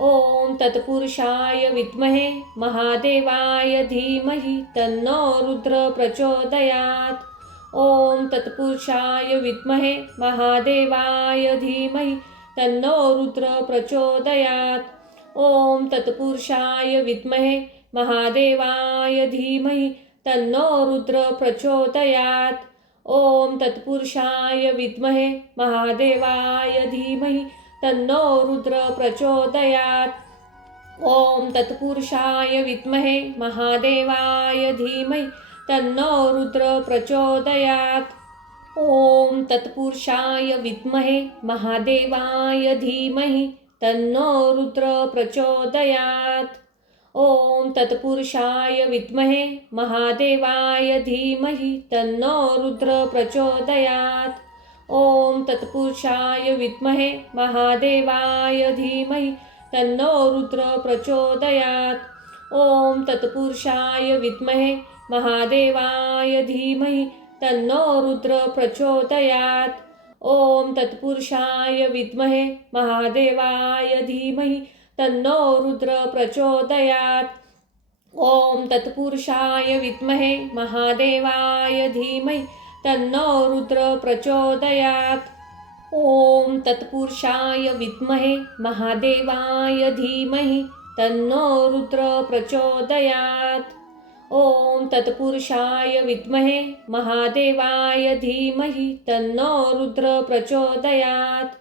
ओम तत्पुरुषाय विद्महे महादेवाय धीमहि तन्नो रुद्र प्रचोदयात्. ओम तत्पुरुषाय विद्महे महादेवाय धीमहि तन्नो रुद्र प्रचोदयात्. ओम तत्पुरुषाय विद्महे महादेवाय धीमहि तन्नो रुद्र प्रचोदयात्. ओम तत्पुरुषाय विद्महे महादेवाय धीमहि तन्नो रुद्र प्रचोदयात्. ओम तत्पुरुषाय विद्महे महादेवाय धीमहि तन्नो रुद्र प्रचोदयात्. ओम तत्पुरुषाय विद्महे महादेवाय धीमहि तन्नो रुद्र प्रचोदयात्. ओम तत्पुरुषाय विद्महे महादेवाय धीमहि तन्नो रुद्र प्रचोदयात्. ओम तत्पुरुषाय विद्महे महादेवाय धीमहि तन्नो रुद्र प्रचोदयात्. ओम तत्पुरुषाय विद्महे महादेवाय धीमहि तन्नो रुद्र प्रचोदयात्. ओम तत्पुरुषाय विद्महे महादेवाय धीमहि तन्नो रुद्र प्रचोदयात्. ओम तत्पुरुषाय विद्महे महादेवाय धीमहि तन्नो रुद्र प्रचोदयात्. ओम तत्पुरुषाय विद्महे महादेवाय धीमहि तन्नो रुद्र प्रचोदयात्. ओम तत्पुरुषाय विद्महे महादेवाय धीमहि तन्नो रुद्र प्रचोदयात्.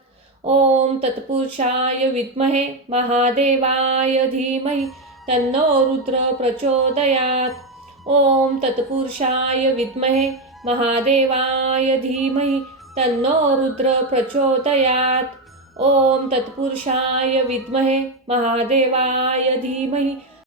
ओम तत्पुरुषाय विद्महे महादेवाय धीमहि तन्नो रुद्र प्रचोदयात्. ओम तत्पुरुषाय विद्महे महादेवाय धीमहि तन्नो रुद्र प्रचोदयात्. ओम तत्पुरुषाय विद्महे महादेवाय धीमहि